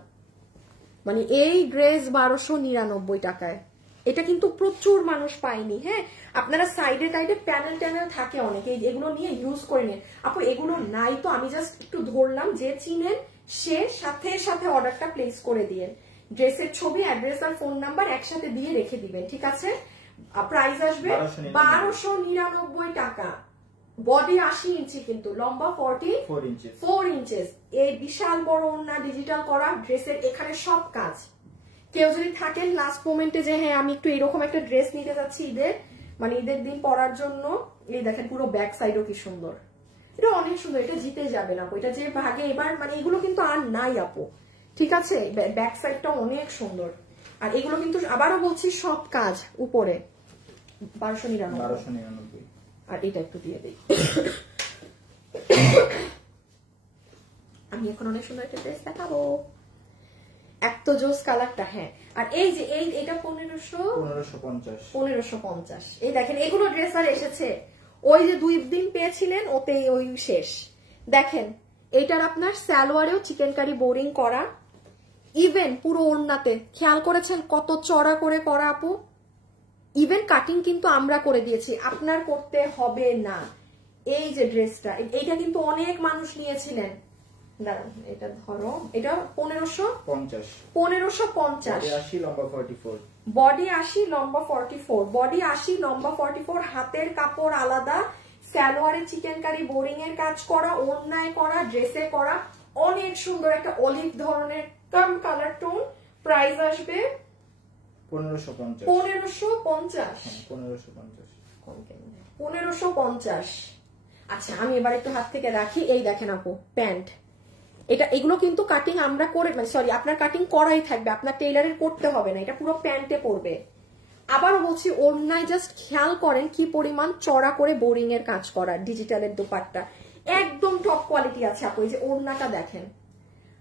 মানে এই ড্রেস 1299 টাকায় এটা কিন্তু প্রচুর মানুষ পায়নি হ্যাঁ আপনারা সাইডে টাইডে প্যানেল ট্যানেল থাকে অনেকে এগুলো নিয়ে ইউজ করে নিন আপু এগুলো নাই তো আমি জাস্ট একটু ধরলাম যে চিনেন সে সাথে সাথে অর্ডারটা প্লেস করে দিয়েন ড্রেসের ছবি অ্যাড্রেস আর ফোন নাম্বার একসাথে দিয়ে রেখে দিবেন ঠিক আছে প্রাইস আসবে 1299 টাকা বডি 80 ইঞ্চি কিন্তু লম্বা 44 ইঞ্চেস এই বিশাল বড় ওড়না ডিজিটাল করা ড্রেসের এখানে সব কাজ কেউ যদি থাকেন লাস্ট মোমেন্টে যে হ্যাঁ আমি একটু এরকম একটা ড্রেস নিতে যাচ্ছি ঈদের দিন পরার জন্য এই দেখেন পুরো ব্যাক সাইডও কি সুন্দর এটা অনেক সুন্দর এটা জিতে যাবে না আপু এটা যে ভাগে এবার মানে এগুলো কিন্তু আর নাই আপু ঠিক আছে ব্যাক সাইডটা অনেক সুন্দর আর এগুলো কিন্তু আবারও বলছি সব কাজ উপরে 1299 আর এটা একটু দিয়ে দেই আমি এখন অনেক সুন্দর একটা ড্রেস দেখাবো এত জোস কালারটা হ্যাঁ আর এই যে এটা 1550 এই দেখেন এগুলো ড্রেস আর এসেছে ওই যে 2 দিন পেয়েছিলেন ওতেই ওই শেষ দেখেন এইটার আপনার সালোয়ারেও চিকেন কারি বোরিং করা ইভেন পুরো ওড়নাতে খেয়াল করেছেন কত চড়া করে করা আপু ইভেন কাটিং কিন্তু আমরা করে দিয়েছি আপনার করতে হবে না এই যে ড্রেসটা এইটা কিন্তু অনেক মানুষ নিয়েছিলেন দাঁড়ান এটা ধরো, এটা 1550 বডি 1550 লম্বা 44, বডি 80 লম্বা 44, বডি 80 লম্বা 44, হাতের কাপড় আলাদা, সালোয়ারে চিকেন কারি বোরিং এর কাজ করা, ওড়নায় করা, ড্রেসে করা, অনেক সুন্দর একটা অলিভ ধরনের কাম কালার টোন। প্রাইস আসবে 1550, 1550। আচ্ছা আমি এবার একটু হাত থেকে রাখি। এই দেখেন আপু প্যান্ট, এগুলো কিন্তু কাটিং আমরা করে, মানে সরি আপনার কাটিং করাই থাকবে, আপনার টেইলারের করতে হবে না, এটা পুরো প্যান্টে পড়বে। আবার বলছি ওড়নায় জাস্ট খেয়াল করেন কি পরিমাণ চড়া করে বোরিং এর কাজ করা, ডিজিটালের দোপাট্টা একদম টপ কোয়ালিটি আছে আপু। এই যে ওড়নাটা দেখেন,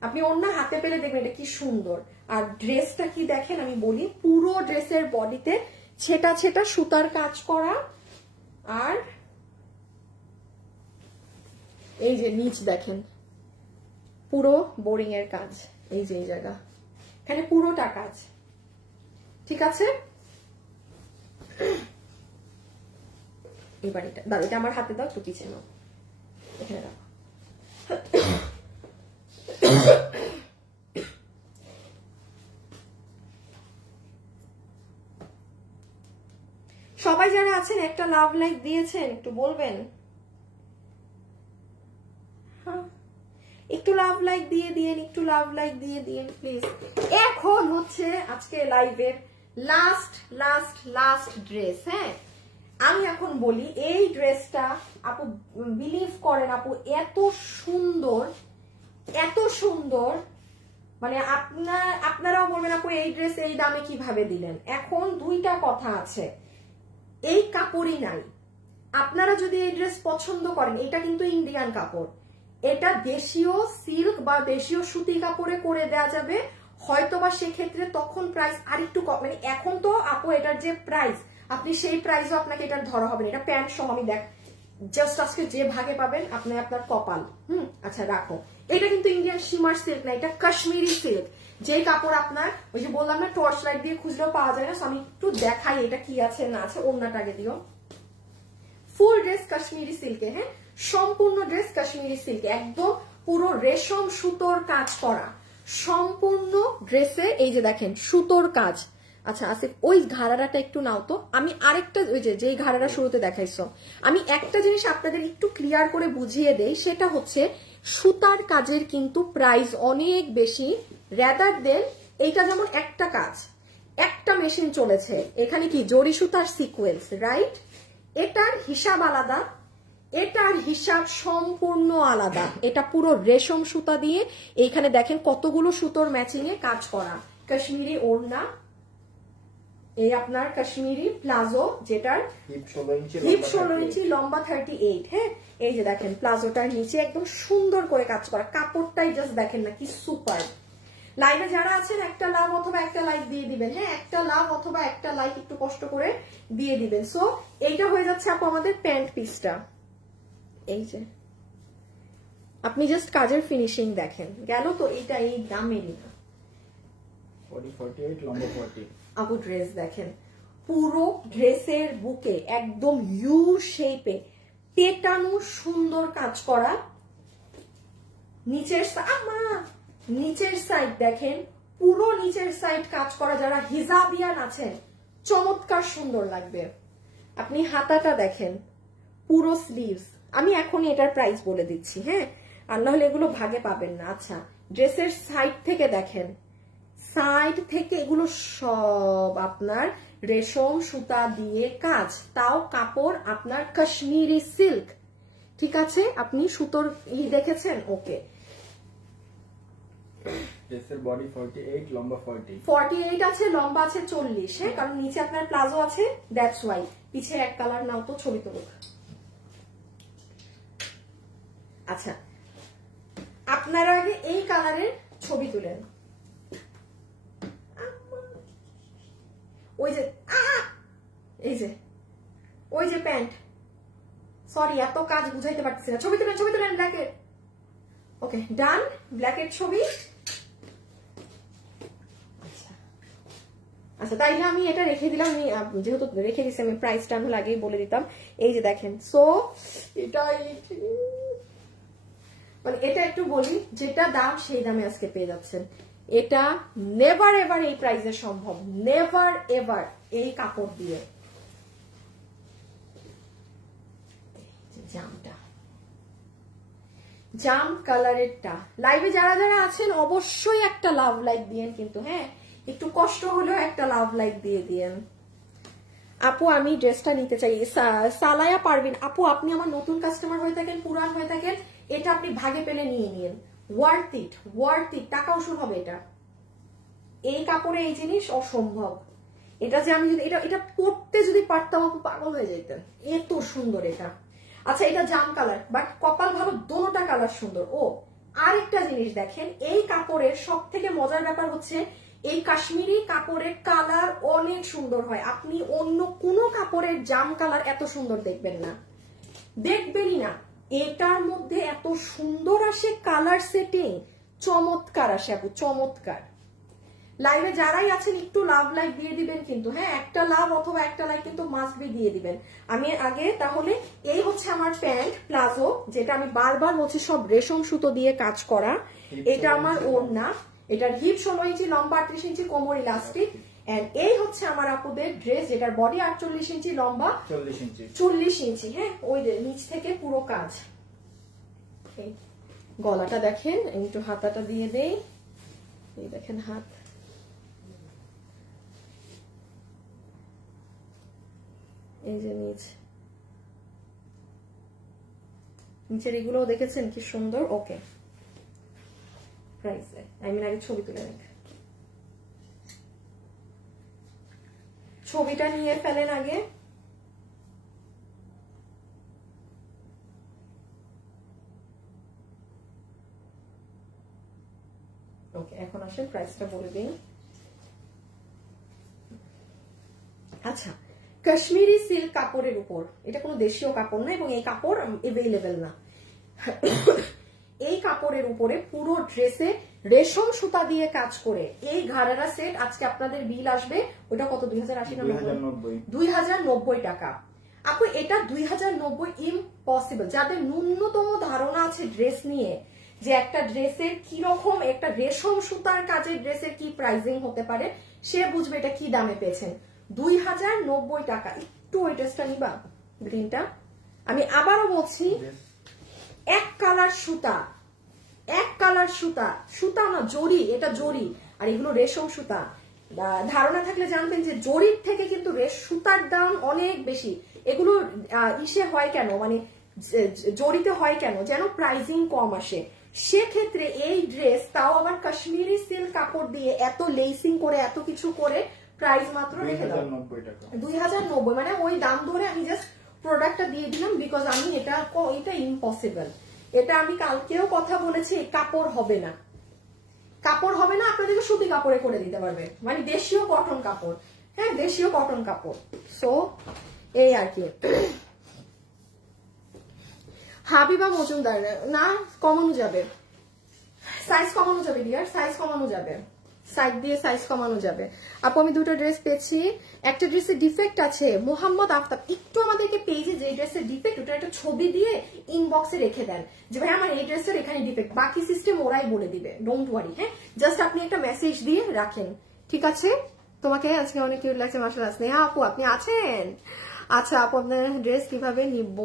আপনি ওড়না হাতে পেলে দেখবেন এটা কি সুন্দর। আর ড্রেসটা কি দেখেন আমি বলি, পুরো ড্রেসের বডিতে ছেটা ছেটা সুতার কাজ করা, আর এই যে নিচ দেখেন পুরো বোরিং এর কাজ, এই যে এই জায়গা এখানে পুরোটা কাজ, ঠিক আছে। এবার এটা দাও, এটা আমার হাতে দাও, একটু পিছিয়ে নাও, এখানে রাখো। সবাই যারা আছেন একটা লাভ লাইক দিয়েছেন একটু বলবেন, একটু লাভ লাইক দিয়ে দিয়েন, একটু লাভ লাইক দিয়ে দিয়েন প্লিজ। এখন হচ্ছে আজকে লাইভের লাস্ট ড্রেস। হ্যাঁ আমি এখন বলি এই ড্রেসটা আপু বিলিভ করেন আপু এত সুন্দর, মানে আপনারাও বলবেন আপু এই ড্রেস এই দামে কিভাবে দিলেন। এখন দুইটা কথা আছে, এই কাপড়ই নাই। আপনারা যদি এই ড্রেস পছন্দ করেন, এটা কিন্তু ইন্ডিয়ান কাপড়, এটা দেশীয় সিল্ক বা দেশীয় সুতি কাপড়ে করে দেয়া যাবে, হয়তোবা সেক্ষেত্রে তখন প্রাইস আরেকটু কম, মানে এখন তো আপু এটার যে প্রাইস আপনি সেই প্রাইসও আপনাকে এটার ধরা হবে না। এটা প্যান্ট সহ আমি দেখ জাস্ট আজকে যে ভাগে পাবেন আপনি আপনার কপাল। আচ্ছা রাখো, এটা কিন্তু ইন্ডিয়ান শিমার সিল্ক না, এটা কাশ্মীরি সিল্ক, যে কাপড় আপনার ওই যে বললাম না টর্চ লাইট দিয়ে খুঁজলেও পাওয়া যায় না। আমি একটু দেখাই এটা কি আছে না আছে। ওড়নাটা আগে দিও, ফুল ড্রেস কাশ্মীরি সিল্কে, হ্যাঁ সম্পূর্ণ ড্রেস কাশ্মীরি সিল্কে, একদম পুরো রেশম সুতোর কাজ করা সম্পূর্ণ ড্রেসে। এই যে দেখেন সুতোর কাজ। আচ্ছা আসিফ ওই ঘাড়াটা একটু নাও তো, আমি আরেকটা ওই যে ঘাড়াটা শুরুতে দেখাইছো, আমি একটা জিনিস আপনাদের একটু ক্লিয়ার করে বুঝিয়ে দেই, সেটা হচ্ছে সুতার কাজের কিন্তু প্রাইস অনেক বেশি রেদার দেন এইটা। যেমন একটা কাজ, একটা মেশিন চলেছে, এখানে কি জরি সুতার সিকোয়েন্স, রাইট? এটার হিসাব আলাদা, এটার হিসাব সম্পূর্ণ আলাদা। এটা পুরো রেশম সুতা দিয়ে এইখানে দেখেন কতগুলো সুতোর ম্যাচিং এ কাজ করা, কাশ্মীরি ওড়না, এই আপনার কাশ্মীরি প্লাজো যেটার হিপ 16 ইঞ্চি লম্বা 38। হ্যাঁ এই যে দেখেন প্লাজোটার নিচে একদম সুন্দর করে কাজ করা, কাপড়টাই জাস্ট দেখেন না কি সুপার। লাইভে যারা আছেন একটা লাভ অথবা একটা লাইক দিয়ে দিবেন। হ্যাঁ একটা লাভ অথবা একটা লাইক একটু কষ্ট করে দিয়ে দিবেন। সো এইটা হয়ে যাচ্ছে আপু আমাদের প্যান্ট পিসটা। এই যে আপনি জাস্ট কাজের ফিনিশিং দেখেন, গেল তো এটা এই দামেরই না। 48 লম্বা 40 আপু ড্রেস দেখেন, পুরো ড্রেসের বুকে একদম ইউ শেপে পেটানো সুন্দর কাজ করা, নিচের সাইড দেখেন পুরো নিচের সাইড কাজ করা। যারা হিজাবিয়ান আছেন চমৎকার সুন্দর লাগবে। আপনি হাতাটা দেখেন পুরো স্লিভস। আমি এখনই এটার প্রাইস বলে দিচ্ছি, হ্যাঁ আর না হলে এগুলো ভাগে পাবেন না। আচ্ছা ড্রেসের সাইড থেকে দেখেন, সাইড থেকে এগুলো সব আপনার রেশম সুতা দিয়ে কাজ, তাও কাপড় আপনার কাশ্মীরি সিল্ক, ঠিক আছে? আপনি সুতোর দেখেছেন? ওকে ড্রেসের বডি 48 লম্বা 40, 48 আছে, লম্বা আছে 40। হ্যাঁ কারণ নিচে আপনার প্লাজো আছে, দ্যাটস ওয়াই। পিছের এক কালার নাও তো, ছবি তুলুক। আচ্ছা আপনারা আগে এই কালারের ছবি তুলেন। ওই যে ওই যে প্যান্ট, সরি এত কাজ বুঝাইতে পারতেছি না। ছবি তুলেন ব্ল্যাকের। ওকে ডান, ব্ল্যাকের ছবি। আচ্ছা তাইলে আমি এটা রেখে দিলাম, আমি যেহেতু রেখে দিচ্ছি আমি প্রাইসটা আমি আগেই বলে দিতাম। এই যে দেখেন, সো এটা মানে এটা একটু বলি, যেটা দাম সেই দামে আজকে পেয়ে যাচ্ছেন। এটা নেভার এভার এই প্রাইসে সম্ভব, নেভার এভার এই কাপড় দিয়ে। জামটা, জাম কালারেরটা, লাইভে যারা যারা আছেন অবশ্যই একটা লাভ লাইক দিয়েন কিন্তু, হ্যাঁ একটু কষ্ট হলেও একটা লাভ লাইক দিয়ে দিয়েন। আপু আমি ড্রেসটা নিতে চাই। সালায়া পারভিন আপু, আপনি আমার নতুন কাস্টমার হয়ে থাকেন, পুরান হয়ে থাকেন, এটা আপনি ভাগে পেলে নিয়ে নিন। ওয়ার্থ ইট, ওয়ার্থ ইট, টাকা উসুল হবে এটা। এই কাপড়ে এই জিনিস অসম্ভব। এটা যে আমি যদি এটা পরতে যদি পারতাম আপু পাগল হয়ে যেতেন, এত সুন্দর এটা। আচ্ছা এটা জাম কালার, বাট কপাল ভালো, দোনোটা কালার সুন্দর। ও আরেকটা জিনিস দেখেন, এই কাপড়ের সব থেকে মজার ব্যাপার হচ্ছে এই কাশ্মীরি কাপড়ের কালার অনেক সুন্দর হয়। আপনি অন্য কোনো কাপড়ের জাম কালার এত সুন্দর দেখবেন না, দেখবেনই না। এটার মধ্যে এত সুন্দর আসে কালার সেটিং, চমৎকার আসে আপু, চমৎকার। লাইভে যারাই আছেন একটু লাভ লাইক দিয়ে দিবেন কিন্তু, হ্যাঁ একটা লাভ অথবা একটা লাইক কিন্তু মাস্ট বি দিয়ে দিবেন। আমি আগে তাহলে এই হচ্ছে আমার প্যান্ট প্লাজো, যেটা আমি বারবার বলছি সব রেশম সুতো দিয়ে কাজ করা। এটা আমার ওড়না, এটার হিপ 16 ইঞ্চি, লম্বা 38 ইঞ্চি, কোমর ইলাস্টিক। এন্ড এই হচ্ছে আমার আপুদের ড্রেস, যেটার বডি 48 ইঞ্চি, লম্বা 40 ইঞ্চি। হ্যাঁ ওই নিচ থেকে পুরো কাজ। গলাটা দেখেন, একটু হাতাটা দিয়ে দেই, এই দেখেন হাত, এই যে নিচের এগুলো দেখেছেন কি সুন্দর। ওকে প্রাইস আমি আগে ছবি তুলে নেব, ছবিটা নিয়ে ফেলেন আগে। ওকে এখন আসেন প্রাইসটা বলে দিন। আচ্ছা কাশ্মীরি সিল্ক কাপড়ের উপর, এটা কোনো দেশীয় কাপড় না এবং এই কাপড় এভেইলেবল না। এই কাপড়ের উপরে পুরো ড্রেসে রেশম সুতা দিয়ে কাজ করে এই ঘাড়ারা সেট আজকে আপনাদের বিল আসবে, ওটা কত 2080 না 2090 টাকা। আপু এটা 2090 ইম্পসিবল। যাদের ন্যূনতম ধারণা আছে ড্রেস নিয়ে, যে একটা ড্রেসের কি রকম, একটা রেশম সুতার কাজের ড্রেসের কি প্রাইসিং হতে পারে, সে বুঝবে এটা কি দামে পেয়েছেন। 2090 টাকা। একটু ওই ড্রেসটা নিবা গ্রিনটা, আমি আবারও বলছি এক কালার সুতা, এক কালার সুতা, সুতা না জরি, এটা জরি আর এগুলো রেশম সুতা। ধারণা থাকলে জানবেন যে জরির থেকে কিন্তু সুতার দাম অনেক বেশি। এগুলো ইসে হয় কেন, মানে জরিতে হয় কেন, যেন প্রাইসিং কম আসে। সেক্ষেত্রে এই ড্রেস, তাও আবার কাশ্মীরি সিল্ক কাপড় দিয়ে এত লেসিং করে এত কিছু করে, প্রাইস মাত্র রেখে দাও 2090। মানে ওই দাম ধরে আমি জাস্ট প্রোডাক্টটা দিয়ে দিলাম, বিকজ আমি এটা ইম্পসিবল। এটা আমি কালকেও কথা বলেছি, কাপড় হবে না, কাপড় হবে না, আপনাদেরকে সুতি কাপড়ে করে দিতে পারবে, মানে দেশীয় কটন কাপড়। হ্যাঁ দেশীয় কটন কাপড়। সো এই আর কি। হাবিবা মজুমদার, না কমানো যাবে, সাইজ কমানো যাবে ডিয়ার, সাইজ কমানো যাবে, সাইড দিয়ে সাইজ কমানো যাবে। আপু আমি দুটো ড্রেস পেয়েছি, একটা ড্রেসের ডিফেক্ট আছে। মোহাম্মদ আফতাব, একটু আমাদেরকে পেজে যে ড্রেসের ডিফেক্ট ওটা একটা ছবি দিয়ে ইনবক্সে রেখে দেন, যে ভাই আমার এই ড্রেসের এখানে ডিফেক্ট, বাকি সিস্টেম ওরাই বলে দিবে, ডোন্ট ওয়ারি। হ্যাঁ জাস্ট আপনি একটা মেসেজ দিয়ে রাখেন, ঠিক আছে? তোমাকে আজকে অনেক কিউট লাগছে মাশাআল্লাহ। স্নেহা আপু আপনি আছেন? আচ্ছা আপু আপনার ড্রেস কিভাবে নিব,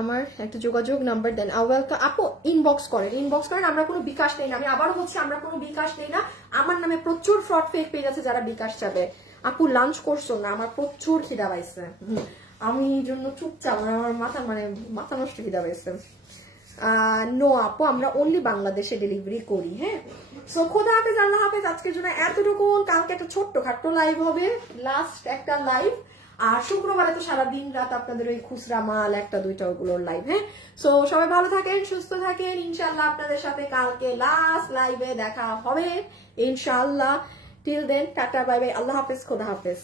আমার একটা যোগাযোগ নাম্বার দেন। আপু ইনবক্স করেন, ইনবক্স করেন, আমরা কোনো বিকাশ নেই না। আমি আবারও বলছি আমরা কোনো বিকাশ নেই না। আমার নামে প্রচুর ফ্রড ফেক পেজ আছে যারা বিকাশ চাবে। আপু লাঞ্চ করছো না, আমার প্রচুর খিদা পাইছে, আমি এই জন্য চুপচাপ, আমার মাথা নষ্ট খিদা পাইছে। নো আপু আমরা অনলি বাংলাদেশে ডেলিভারি করি। হ্যাঁ সো খোদা হাফেজ, আল্লাহ হাফেজ। আজকের জন্য এতটুকু, কালকে একটা ছোট্ট খাট্ট লাইভ হবে, লাস্ট একটা লাইভ। আর শুক্রবারে তো সারাদিন রাত আপনাদের ওই খুচরা মাল একটা দুইটা ওগুলোর লাইভ। হ্যাঁ সো সবাই ভালো থাকেন, সুস্থ থাকেন, ইনশাল্লাহ আপনাদের সাথে কালকে লাস্ট লাইভে দেখা হবে ইনশাল্লাহ। Till then tata bye bye, আল্লাহ হাফেজ, খোদা হাফেজ।